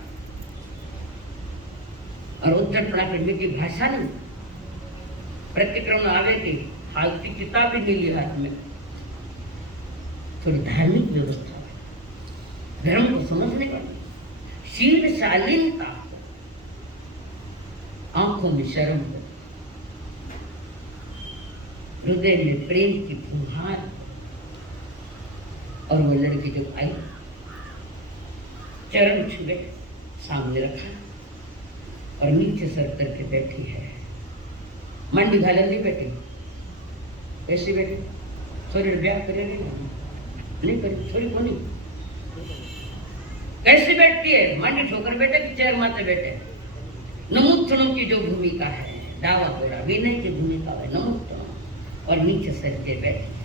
और उद्धट पड़ा करने की भाषा नहीं। प्रतिक्रमण आवे थी, हालती किताब भी मिली हाथ में। थोड़ी धार्मिक व्यवस्था, धर्म को समझने वाली, शील शालीनता, आंखों में शर्म, हृदय में प्रेम की फुहार। और वो लड़की जब आई, चरण छुए, सामने रखा और नीचे सर करके बैठी है। मंडी घालन नहीं बैठी, ऐसी बैठी, थोड़ी ब्याह करे नहीं करी, थोड़ी कोनी कैसे बैठती है? मंडी ठोकर बैठे कि चेयर माते बैठे? नमुत्थनों की जो भूमिका है, दावा तोड़ा विनय की भूमिका है नमुत्थनों, और नीचे सर के बैठे।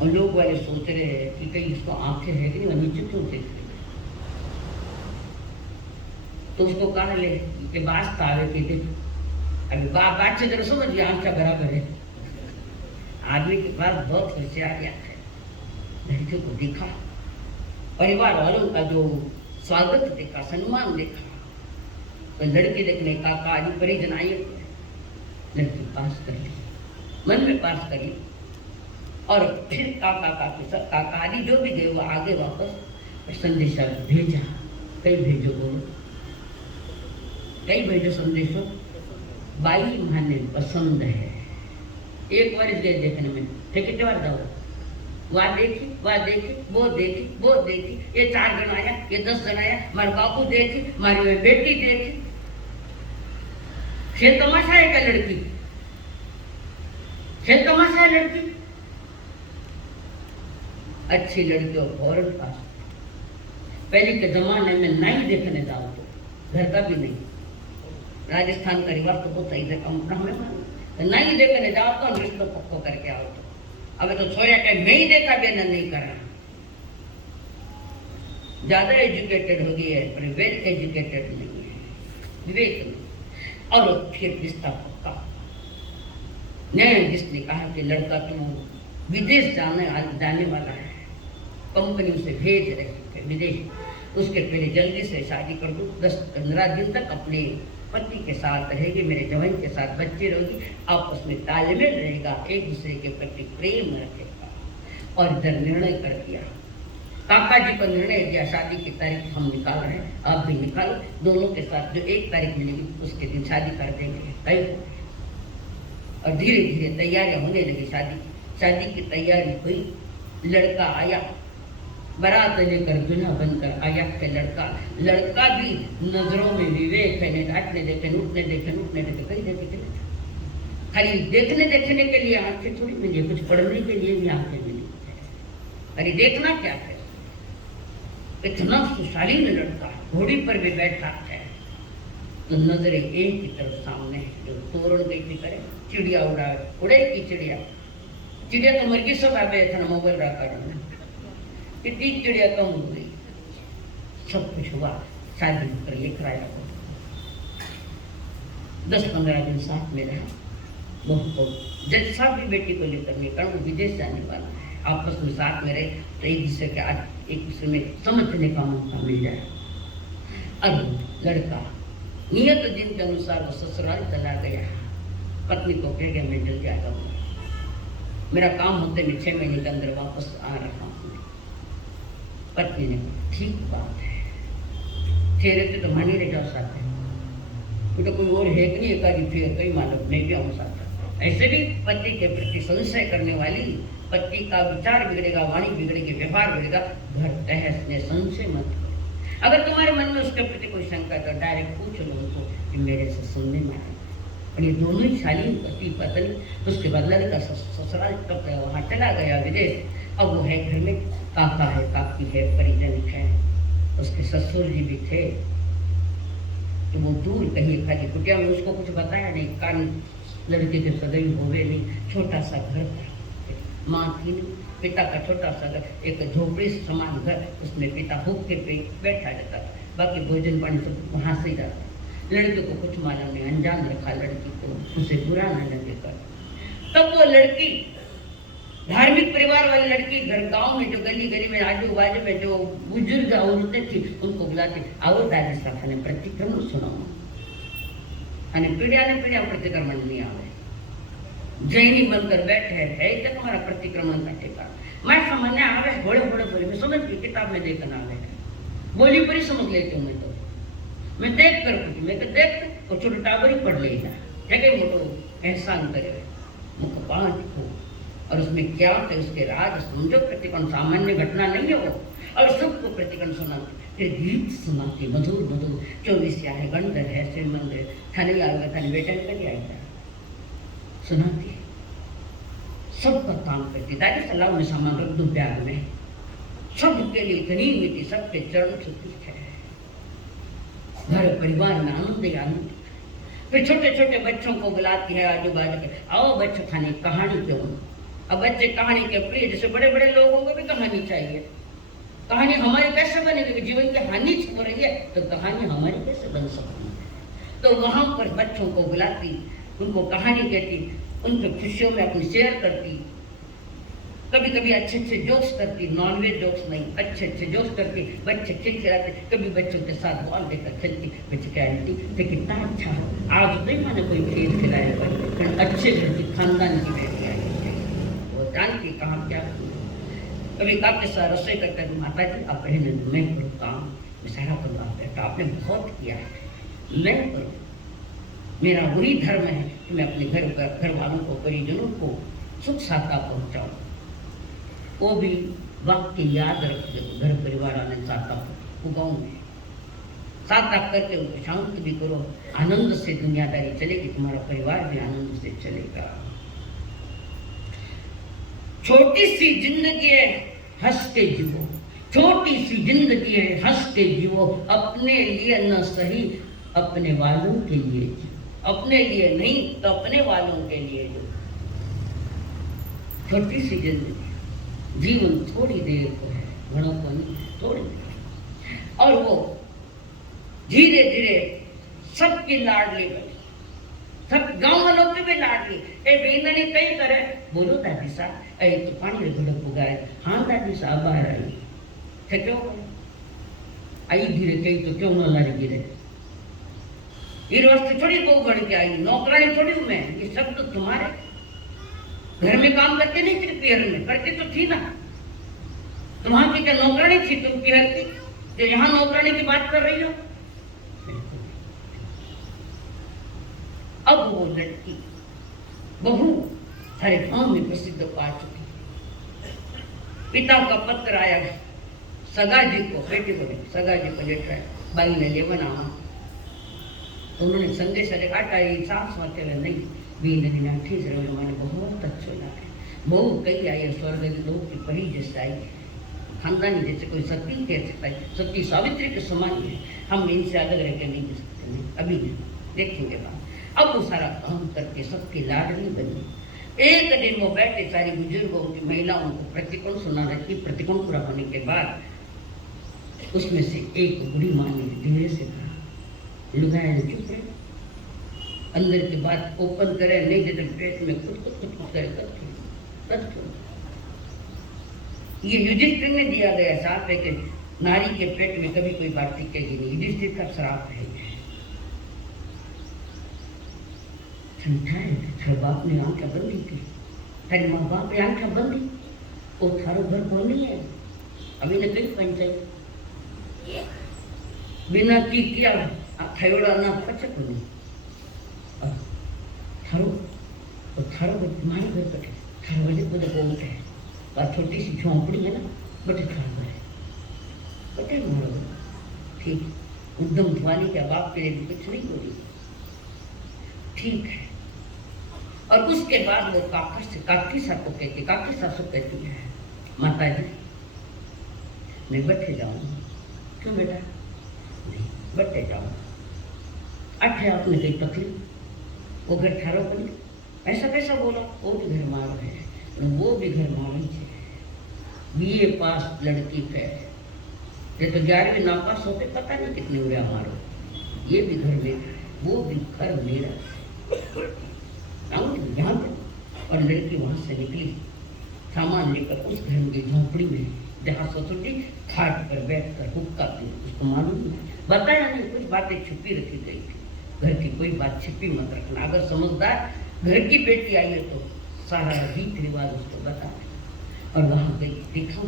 और लोग वाले सोच रहे हैं कि कहीं इसको आंखें है कि नहीं, नीचे क्यों देख रहे? तो उसको कहा ले कि बात आवे कि देख, अभी बात से जरा समझिए, आंख का बराबर है। आदमी के पास बहुत होशियार है। लड़के को देखा, परिवार वालों का जो स्वागत देखा, सम्मान देखा, तो लड़के देखने काका आदि परिजन आए, लड़की पास कर ली, मन में पास कर ली। और फिर काका आदि जो भी गए वो आगे वापस संदेशा भेजा। कई भेजो बोलो, कई भेजो संदेशो। बाई माने पसंद है, एक बार गए देखने में, फिर कितने बार जाओ, वह देखी, वो देखी, वो देखी, ये 4 जन आया, ये 10 जन आया, मारे बापू देखी, मारी बेटी देखी। खेल तमाशा है क्या लड़की? खेल तमाशा है लड़की? अच्छी लड़कियों फौरन पास। पहले के जमाने में नहीं देखने जाओ तो घर का भी नहीं, राजस्थान का रिवाज तो बहुत सही है, तो नहीं देखने जाओ तो रिश्तों पक्को करके आओ। तो अब तो छोरा के नहीं देखा भी नहीं करना, ज्यादा एजुकेटेड हो गई है पर वेल एजुकेटेड नहीं है, विवेक नहीं। और फिर रिश्ता पक्का। नहीं, जिसने कहा कि लड़का तुम विदेश जाने वाला है, कंपनी उसे भेज रही है विदेश, उसके पहले जल्दी से शादी कर दो, 10-15 दिन तक अपने पति के साथ रहेगी, मेरे जवान के साथ बच्चे रहेगी, आपस में तालमेल रहेगा, एक दूसरे के प्रति प्रेम रखेगा। और इधर निर्णय कर दिया, काका जी को निर्णय दिया, शादी की तारीख हम निकाल रहे हैं, आप भी निकालो, दोनों के साथ जो 1 तारीख मिलेगी उसके दिन शादी कर देंगे, तय हो। और धीरे धीरे तैयारियां होने लगी शादी की तैयारी हुई। लड़का आया, बारात लेकर दुल्हा बनकर आया के लड़का भी नजरों में विवेक है, नाचने देखे, उठने देखे, कहीं देखे, खाली देखने के लिए आंखें थोड़ी मिली, कुछ पढ़ने के लिए भी आंखें मिली। अरे देखना क्या है, इतना सुशालीन लड़का, घोड़ी पर भी बैठा है, तो नजरें एक की तरफ सामने है, जो तोरण गई थी करे, चिड़िया उड़े की चिड़िया तो मर गई, सब आ गए थे मोबाइल रखा, कितनी चिड़िया कम हो गई, सब कुछ हुआ, शादी कर लेकर आया। 10-15 दिन साथ में रहा, बहुत जज साहब भी बेटी को लेकर निकल, वो विदेश जाने वाला है, आपस में साथ में रहे तो एक दूसरे के आज एक दूसरे में समझने का मौका मिल जाए। अब लड़का नियत दिन के अनुसार वो ससुराल चला गया, पत्नी को कह गया मैं जल्दी आ जाऊंगा, मेरा काम होते मैं 6 महीने के अंदर वापस आ रहा हूँ। पत्नी ने कहा ठीक बात है, ठहरे थे तो मानी रह जाओ साथ में, तो कोई और है कि नहीं, एकाधी फिर कई मालूम नहीं भी हो सकता। ऐसे भी पति के प्रति संशय करने वाली, पति का विचार बिगड़ेगा, वाणी बिगड़ेगी, व्यवहार बिगड़ेगा, घर तहस ने संशय मत करो। अगर तुम्हारे मन में उसके प्रति कोई शंका है तो डायरेक्ट पूछ लो उनको कि मेरे से सुनने में आए। और ये दोनों ही शालीन पति पत्नी, उसके बाद लड़का ससुराल कब वहाँ चला गया विदेश, अब वो है घर में, काका है, काकी है, परिजन है, उसके ससुर जी भी थे, तो वो दूर कहीं खाली कुटिया में, उसको कुछ बताया नहीं, कान लड़के के सदैव होवे नहीं, छोटा सा घर था, माँ थी नहीं, पिता का छोटा सा घर, एक झोपड़ी समान घर, उसमें पिता भूख के पे बैठा रहता था, बाकी भोजन पानी सब वहाँ से ही जाता। लड़के को कुछ मालूम नहीं, अनजान रखा लड़की को, उसे बुरा न लगेगा। तब वो लड़की, धार्मिक परिवार वाली लड़की, घर गांव में जो गली गली में आजू बाजू में जो बुजुर्ग औरतें थी उनको बुलाती, आओ दादी साहब ने प्रतिक्रमण सुनाओ, અને પીડ્યા ને પીડ્યા प्रतिक्रमण नहीं आवे, जैनी बनकर बैठे है तो तुम्हारा प्रतिक्रमण का ठिकाना। मैं समझने आवे होड़े होड़े बोले, मैं समझ गई किताब में देखना आवे, बोली पर ही समझ लेती हूँ मैं, तो मैं देख कर कुछ मैं देख और छोटे टाबर ही पढ़ लेना है, मोटो एहसान करे मुख पांच को, और उसमें क्या थे उसके राज समझो। प्रतिक्रमण सामान्य घटना नहीं है वो, और सबको प्रतिक्रमण सुनाते, फिर गीत सुनाती मधुर मधुर, 24 है गंधर है श्रीमंद है, थाने आएगा थाने बेटा कर आएगा, सुनाती सबका काम करती। दादी सलाह में सामान रख दो बैग में, सबके लिए इतनी मीठी, सबके चरण छुट्टी है, घर परिवार में आनंद ही आनंद। फिर छोटे छोटे बच्चों को बुलाती है आजू बाजू के, आओ बच्चों खाने कहानी क्यों। अब बच्चे कहानी के प्रिय, जैसे बड़े बड़े लोगों को भी कहानी चाहिए। कहानी हमारी कैसे बनेगी, जीवन की हानि हो रही है तो कहानी हमारी कैसे बन सकती है। तो वहां पर बच्चों को बुलाती, उनको कहानी कहती, उनकी खुशियों में अपनी शेयर करती, कभी कभी अच्छे अच्छे जोक्स करती, नॉनवेज जोक्स नहीं, अच्छे अच्छे जोक्स करती, बच्चे खिलखिलाते, कभी बच्चों के साथ बॉल देकर खेलती। बच्चे क्या आंटी तो कितना अच्छा, आज नहीं मैंने कोई खेल खिलाया पर अच्छे घर की खानदान की बेटी आई, वो जानती कहाँ क्या। कभी आपके साथ रसोई करते माता जी आप रहने दो, मैं करूँ काम, मैं सारा करूँगा, बेटा आपने बहुत किया है, मैं करूँ, मेरा वही धर्म है कि मैं अपने घर वालों को, परिजनों को सुख साता पहुँचाऊँ। वो भी वाक्य याद रख दो, घर परिवार वाले साता उगाओ में साता करके उनको शांत भी करो, आनंद से दुनियादारी चलेगी, तुम्हारा परिवार भी आनंद से चलेगा। छोटी सी जिंदगी है हंस के जीवो, छोटी सी जिंदगी है हंस के जीवो, अपने लिए न सही अपने वालों के लिए जीवो, अपने लिए नहीं तो अपने वालों के लिए जो। छोटी सी जिंदगी, जीवन थोड़ी देर को है, घणों को नहीं, थोड़ी देर, और वो धीरे धीरे सबकी लाडली बनी, सब गांव वालों की भी लाडली। ए बेननी कई करे, बोलो दादी साहब ए तो पानी रे घड़क पुगाए, हाँ दादी साहब बाहर आई थे, क्यों आई गिरे कई तो क्यों न लारी गिरे, ये वास्ते थोड़ी बहु बन के आई, नौकरानी थोड़ी हूं मैं, ये सब तो तुम्हारे घर में काम करते नहीं थी, पिहर में करती तो थी ना, तुम्हारी की क्या नौकरानी थी, तुम पिहर की जो यहाँ नौकरानी की बात कर रही हो। अब वो लड़की बहू सारे गांव में प्रसिद्ध पा चुकी, पिता का पत्र आया सगा जी को, बेटे को नहीं, सगा जी को लेटर है, बाई ने ले बनावा, तो उन्होंने संदेश काटा, साफ सोचे नहीं भी नदी ठीक से मैंने बहुत अच्छा लगा, बहु कई आई स्वर्ग लोग की परी जैसे आई, खानदानी जैसे कोई सती कह सकता है, सती सावित्री के समान है, हम इनसे अलग रह के नहीं दे सकते, नहीं अभी नहीं देखेंगे बात। अब वो सारा काम करके सबकी लाडली बनी। एक दिन वो बैठे सारी बुजुर्गों की महिलाओं को प्रतिकोण सुना रही, प्रतिकोण पूरा होने के बाद उसमें से एक बुढ़ी माँ ने धीरे से कहा, लुगाया चुप रहे, अंदर की बात ओपन करे नहीं, जैसे पेट में खुद करे ये युधिष्ठिर ने दिया गया श्राप है कि नारी के पेट में कभी कोई बात टिकेगी नहीं, युधिष्ठिर का श्राप है। थारे बाप ने आंखें बंदी की, थारी माँ बाप ने आंखें बंदी, वो थारो घर को नहीं है, अभी ने कई पंचायत बिना की किया थयोड़ा ना पचक नहीं, थारो तो थारो तुम्हारे घर पर थारो वाले को बोलते हैं, और छोटी सी झोंपड़ी है ना, बटे थारो घर है, बटे मारो ठीक, उद्यम ध्वानी के बाप के लिए कुछ नहीं बोली, ठीक है। और उसके बाद वो काकी सासू कहती, काकी सासू कहती है, माता जी मैं बैठे जाऊंगा, क्यों बेटा, नहीं बैठे जाऊंगा, अच्छा आपने कई तकलीफ, वो घर ठारो बनी, ऐसा कैसा बोला? वो भी घर मारो है, वो भी घर मारो है। बीए पास लड़की है, ये तो 11वीं नापास होते पता नहीं कितने उड़िया मारो। ये भी घर मेरा, वो भी घर मेरा। यहाँ पे और लड़की वहां से निकली सामान लेकर उस घर की झोंपड़ी में, जहाँ ससुर जी खाट पर बैठकर हुक्का पी। उसको मालूम नहीं, बताया नहीं, कुछ बातें छुपी रखी गई थी। घर की कोई बात छिपी मत रखना, अगर समझदार घर की बेटी आई है तो सारा रीत रिवाज उसको बता। और वहां गई, देखा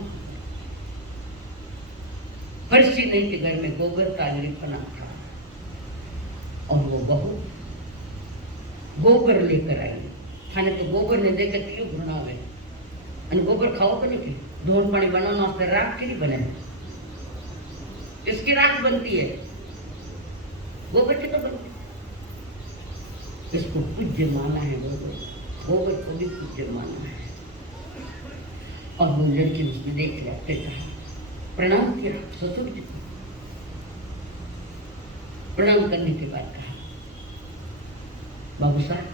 फर्शी नहीं के घर में गोबर का लिपना था, और वो बहू गोबर लेकर आई। खाने तो गोबर ने देकर क्यों घुनावे, गोबर खाओ को नहीं, धोन पानी बनाना उससे राख के नहीं बने, इसकी राख बनती है, गोबर की तो बनती। इसको पूज्य माना है, गोबर को भी पूज्य माना है। और वो लड़की उसने देख लिया, फिर कहा प्रणाम किया ससुर जी को। प्रणाम करने के बाद कहा बाबू साहब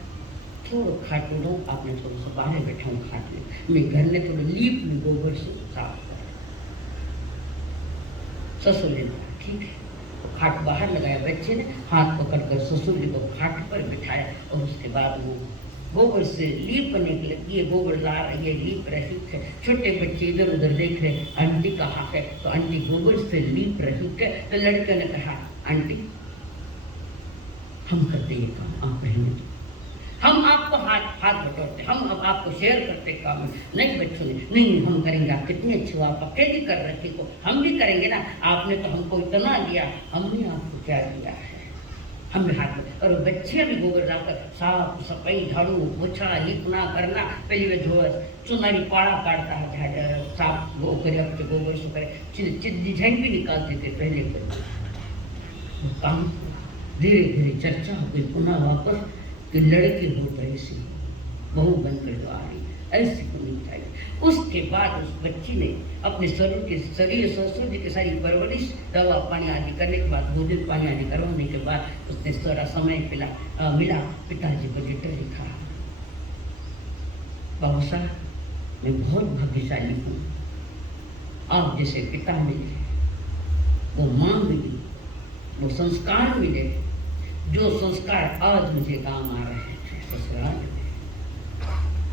थोड़ा खाट लो, आपने थोड़ा सा बाहर बैठा हूँ खाट में, मैं घर ने थोड़ा लीप में गोबर से साफ कर। ससुर ने कहा ठीक है, खाट बाहर लगाया। बच्चे ने हाथ पकड़कर ससुर जी को खाट पर बिठाया और उसके बाद वो गोबर से लीप बनने के लिए, ये गोबर ला रही है, लीप रही है। छोटे बच्चे इधर उधर देख रहे, आंटी कहाँ है, तो आंटी गोबर से लीप रही है। तो लड़के ने कहा आंटी हम करते ये काम, आप रहने दो, हम आपको हाथ बटोरते, हम अब आपको शेयर करते काम। नहीं बच्चों ने, नहीं हम करेंगे, आप कितनी अच्छी हो, आप अकेली कर रखी को हम भी करेंगे ना, आपने तो हमको इतना दिया, हमने आपको क्या दिया है, हमें हाथ। और बच्चे भी गोबर लाकर साफ सफाई, झाड़ू पोछा लिपना करना, पहले वे धो चुनारी पाड़ा काटता है, झाड़ साफ वो करे, अपने गोबर से करे, डिजाइन भी निकालते थे पहले के काम। धीरे धीरे चर्चा हो गई पुनः वापस कि लड़की हो तो ऐसी बहू बनकर जो आ रही, ऐसी होनी चाहिए। उसके बाद उस बच्ची ने अपने शरीर ससुर जी की सारी परवरिश, दवा पानी आदि करने के बाद, भोजन पानी आदि करवाने के बाद उसने सारा समय मिला पिताजी को लेटर लिखा। बाबू साहब मैं बहुत भाग्यशाली हूँ, आप जैसे पिता मिले, वो माँ मिली, वो संस्कार मिले, जो संस्कार आज मुझे काम आ रहे हैं ससुराल में।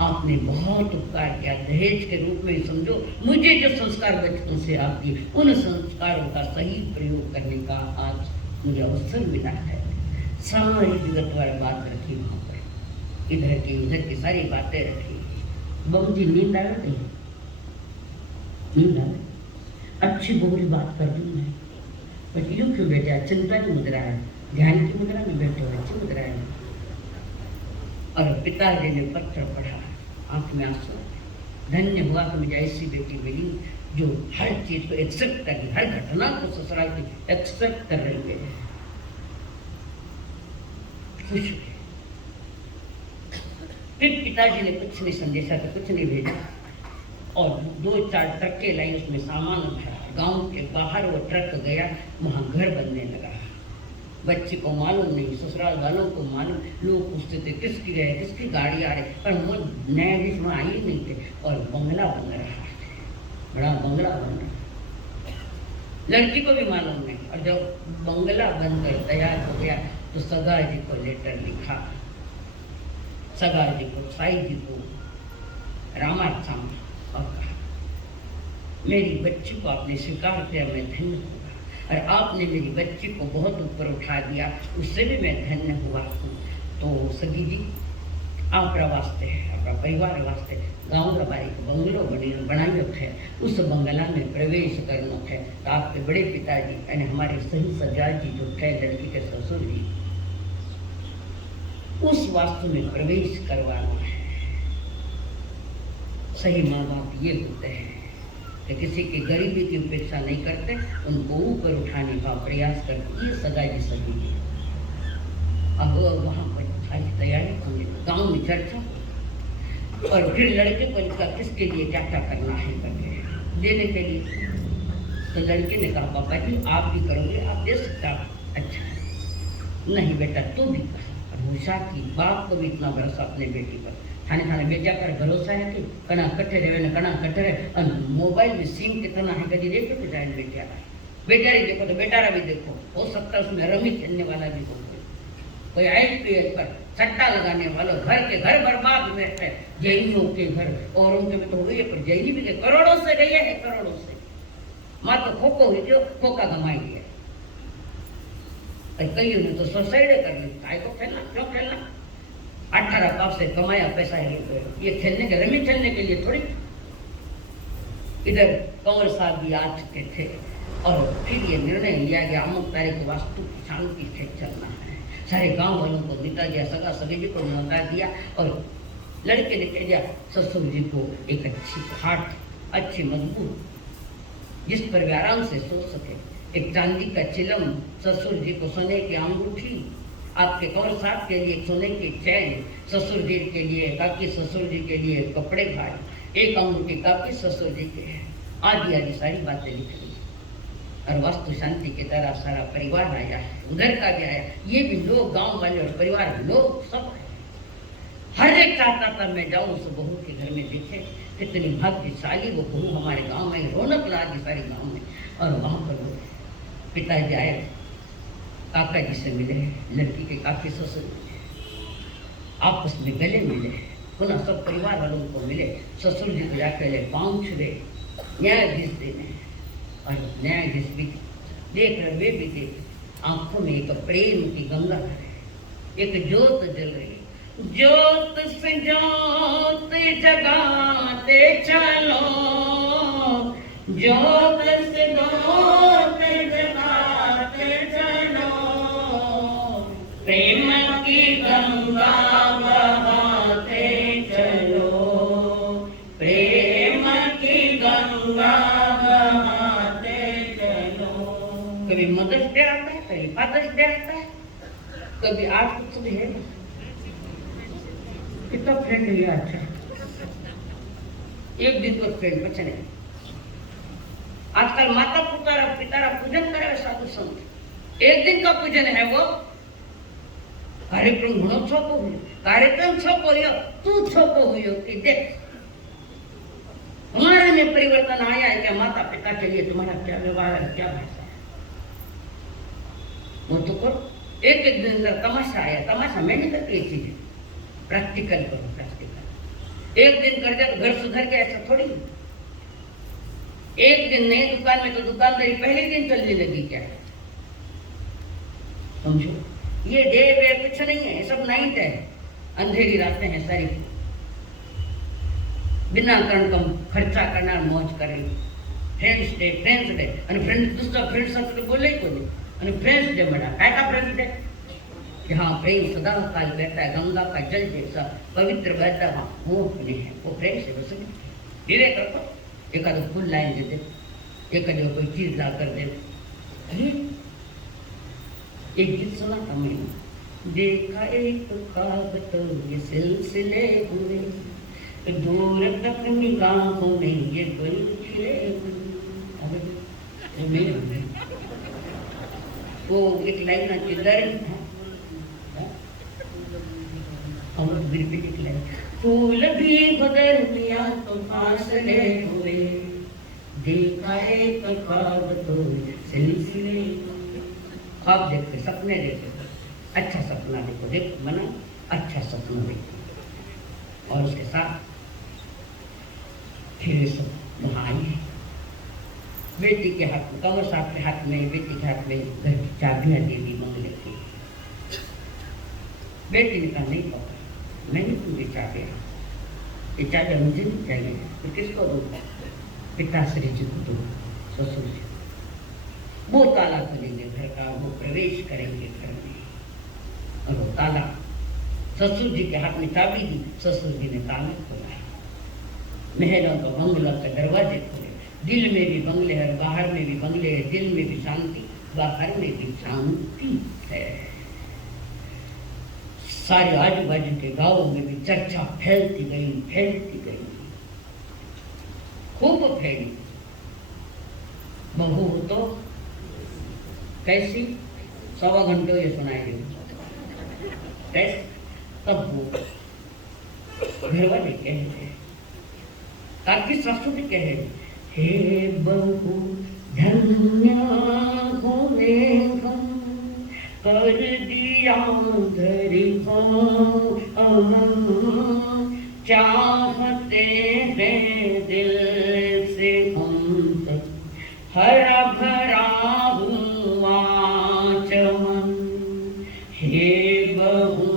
आपने बहुत उपकार किया, दहेज के रूप में समझो, मुझे जो संस्कार बचपन से आप दिए, उन संस्कारों का सही प्रयोग करने का आज मुझे अवसर मिला है। सारी विगतवार बात रखी वहाँ पर, इधर की उधर की सारी बातें रखी। बहू जी नींद आ गई, नींद आ गई, अच्छी बहुरी बात कर दी मैं, पर यूँ क्यों बेटा, चिंता की मुद्रा है, ध्यान की मुद्रा में बैठे हो, अच्छी मुद्रा है। और पिताजी ने पत्र पढ़ा, आंख में आंसू, धन्य हुआ कि मुझे ऐसी बेटी मिली जो हर चीज को एक्सेप्ट कर, हर घटना को ससुराल की एक्सेप्ट कर रही है। खुश हुए। फिर पिताजी ने कुछ नहीं संदेशा था, कुछ नहीं भेजा, और 2-4 ट्रकें लाई, उसमें सामान भरा। गांव के बाहर वो ट्रक गया, वहां घर बनने लगा। बच्चे को मालूम नहीं, ससुराल वालों को मालूम, लोग पूछते थे किसकी गए, किसकी गाड़ी आ रही, पर वो न्यायाधीश वहाँ आई नहीं थे। और बंगला बन रहा है, बड़ा बंगला बन रहा, लड़की को भी मालूम नहीं। और जब बंगला बनकर तैयार हो गया तो सगा जी को लेटर लिखा, सगा जी को, साई जी को, रामाचाम, और कहा मेरी बच्ची को आपने स्वीकार किया, मैं धन्य हूँ, और आपने मेरी बच्ची को बहुत ऊपर उठा दिया, उससे भी मैं धन्य हुआ हूँ। तो सगी जी आप वास्ते, अपना परिवार वास्ते गाँव का बारी बंगलो बनाई है, उस बंगला में प्रवेश करना है। तो आपके बड़े पिताजी यानी हमारे सही सजा जी जो है, लड़की के ससुर जी, उस वास्तु में प्रवेश करवाना है। सही माँ बाप ये होते हैं कि किसी की गरीबी की उपेक्षा नहीं करते, उनको ऊपर उठाने का प्रयास करते। ये सगा जी सही है। अब वहाँ पर सारी तैयारी होने, गाँव में चर्चा, और फिर लड़के को इनका किसके लिए क्या क्या करना है करके देने के लिए। तो लड़के ने कहा पापा जी आप भी करोगे, आप दे सकते हो। अच्छा नहीं बेटा तू भी कर, भूषा की बाप को भी इतना भरोसा अपने बेटी पर थाने थाने बेचा कर भरोसा है कि कणा कट्ठे रहे न कणा कट्ठे रहे मोबाइल में सिम कितना है कभी देखे तो जाए बेचारी देखो तो बेटारा भी देखो हो सकता है उसमें रमी खेलने वाला भी हो कोई IPS पर सट्टा लगाने वालों घर बर्बाद हुए हैं जैनियों के घर और उनके भी तो हुए पर जैनी भी गए करोड़ों से गए हैं करोड़ों से माँ तो खोखो हुई जो खोखा कमाई है कई ने तो सुसाइड कर ली काय को खेलना क्यों खेलना 18 पाप से कमाया पैसा है ये खेलने के रमी खेलने के लिए थोड़ी। इधर कंवर साहब भी आ चुके थे और फिर ये निर्णय लिया गया अमुक तारीख वास्तु की शांति से चलना है। सारे गांव वालों को नीता गया सगा सगे जी को न्योता दिया और लड़के ने कह दिया ससुर जी को एक अच्छी खाट अच्छी मजबूत जिस पर वे आराम से सो सके एक चांदी का चिलम ससुर जी को सोने की अंगूठी आपके कंवर साहब के लिए सोने की चैन ससुर जी के लिए काकी ससुर जी के लिए कपड़े भाई एक अंगूठी काकी ससुर जी के आदि आदि सारी बातें लिख ली और वास्तु शांति की तरह सारा परिवार आया है उधर का भी आया ये भी लोग गांव वाले और परिवार लोग सब हर एक चाहता था मैं जाऊं उस बहू के घर में देखे कितनी भाग्यशाली वो बहू हमारे गांव में रौनक ला दी सारे गांव में और वहां पर वो पिताजी आए काका जी से मिले लड़की के काफी ससुर आपस में गले मिले पुनः सब परिवार वालों को मिले ससुर जी को जाकर ले पाँव छुए न्यायाधीश देने और न्यायाधीश भी देख रहे वे भी देख आंखों में एक प्रेम की गंगा है एक ज्योत जल रही ज्योत से ज्योत जगाते चलो ज्योत से ज्योत जगाते चलो प्रेम की गंगा बहाते चलो प्रेम की गंगा बहाते चलो। कभी मदर्स डे आता है कभी फादर्स डे आता है कभी आज कुछ भी है कितना फ्रेंड है अच्छा एक दिन को फ्रेंड बचने आजकल माता पिता पूजन करे साधु संत एक दिन का पूजन है वो कार्यक्रम घणो छोपो हुई कार्यक्रम छोपो हुई तू छोपो हुई कि देख हमारे में परिवर्तन आया है क्या माता पिता के लिए तुम्हारा क्या व्यवहार है क्या भाषा है वो तो करो एक दिन तमाशा आया तमाशा मैं नहीं करती ये चीजें प्रैक्टिकल करो प्रैक्टिकल एक दिन कर दिया तो घर सुधर के ऐसा थोड़ी एक दिन नहीं दुकान में तो दुकानदारी पहले दिन चलने लगी क्या है समझो ये डे वे कुछ नहीं है सब नाइट है अंधेरी रातें हैं सारी बिना कारण कम खर्चा करना मौज करें फ्रेंड्स डे फ्रेंड दूसरा फ्रेंड सबसे बोले ही को नहीं फ्रेंड्स डे मना काय का फ्रेंड्स डे कि हाँ प्रेम सदा काल बहता है गंगा का जल जैसा पवित्र बहता वहाँ वो अपने है वो प्रेम से बस धीरे रखो एक आध फूल लाइन दे दे एक आध कोई चीज ला कर दे अरे एक गीत सुना था मैंने देखा एक ख्वाब तो ये सिलसिले हुए दूर तक निगाहों में ये बुलबुले हुए वो एक लाइन ना किधर था हम रिपीट लाइन फूल भी बदल दिया तो फासले हुए देखा एक ख्वाब तो सिलसिले ख्वाब देखते सपने देखते अच्छा सपना देखो देखो मना अच्छा सपना देखो और उसके साथ फिर सब वहाँ आई है बेटी के हाथ में कंवर साहब के हाथ में बेटी के हाथ में घर की चाबियां दे दी मंगले की बेटी ने कहा नहीं पापा मैंने तुमसे चाबियां ये चाबियां मुझे नहीं चाहिए तो किसको दूंगा पिताश्री जी को दो ससुर जी वो ताला खोलेंगे घर का वो प्रवेश करेंगे घर में और वो ताला ससुर जी के हाथ में चाबी दी ससुर जी ने ताला खोला महलों का बंगला का दरवाजे खोले दिल में भी बंगले है बाहर में भी बंगले है दिल में भी शांति बाहर में भी शांति है सारे आजू बाजू के गांवों में भी चर्चा फैलती गई खूब फैली बहू तो कैसी 1.25 घंटे ये सुनाई दी कैसे? तब वो घर वाले कहते, ताकि ससुर कहे, हे बहू धन्य होने हम, कर दिया घर को अमन, चाहते हैं दिल से हम तक, हरा भरा हुआ चमन, हे बहू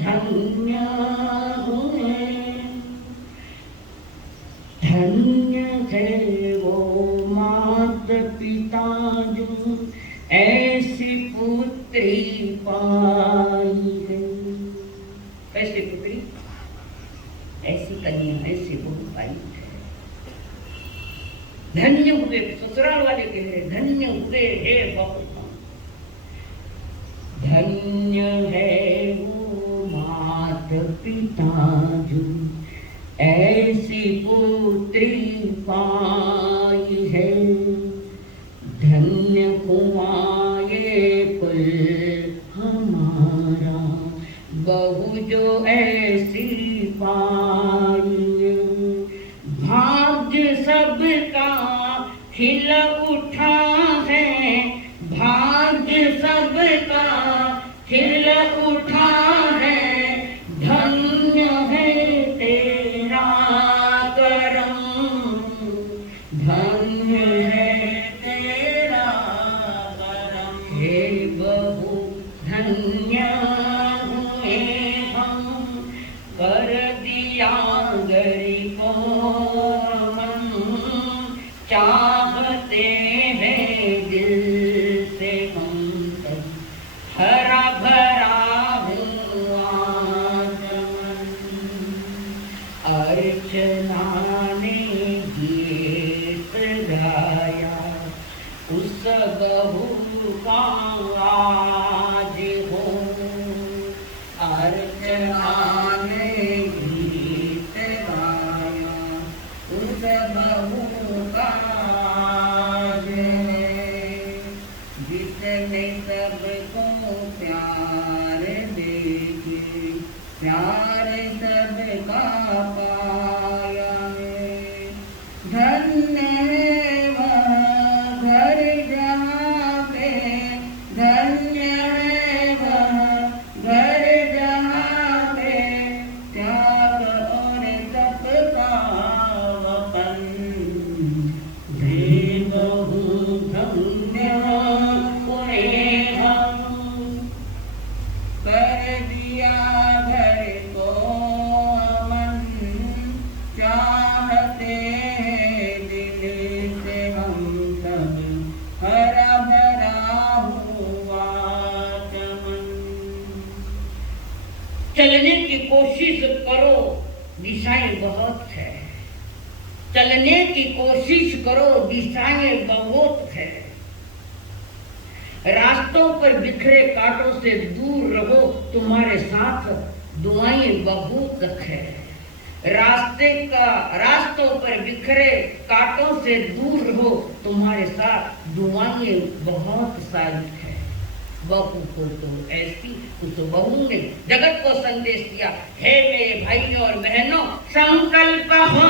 धन्य हुए, धन्य है वो मात पिता जो ऐसी पुत्री पाई है। कैसी पुत्री? ऐसी कन्या, ऐसी बहू पाई है। धन्य हुए, ससुराल वाले कह रहे धन्य हुए हे बहू, धन्य है वो मात पिता जो ऐसी पुत्री पाई है, धन्य हुआ ये कुल हमारा, बहू जो ऐसी पाई है, भाग्य सबका खिल उठा है, भाग्य सबका खिल उठा है, धन्य है तेरा करम, धन्य है तेरा करम, हे बहू धन्य हुए हम, कर दिया गरीबों मन, चाहते हैं दिल से हम तक, हरा भरा हुआ चमन, अर्चना ने गीत गाया उस बहू का आज हो, अर्चना ने गीत गाया उस बहू का आज है, जिसने सबको प्यार देके प्यार सबका पाया है, धन्य है वह घर जहाँ पे, धन्य है वह घर जहाँ पे, त्याग और तप का वतन, हे बहू धन्य हुए हम, कर दिया घर को अमन, चाहते हैं दिल से हम सब, हरा भरा हुआ चमन। चलने की कोशिश करो, दिशाएं बहुत है, चलने की कोशिश करो, दिशाएं बहुत है, रास्तों पर बिखरे कांटों से दूर रहो, तुम्हारे साथ दुआएं बहुत है, रास्तों पर बिखरे कांटों से दूर रहो, तुम्हारे साथ दुआएं बहुत सारी है। बहू को तो ऐसी, उस बहू ने जगत को संदेश दिया, हे मेरे भाइयों और बहनों, संकल्प हो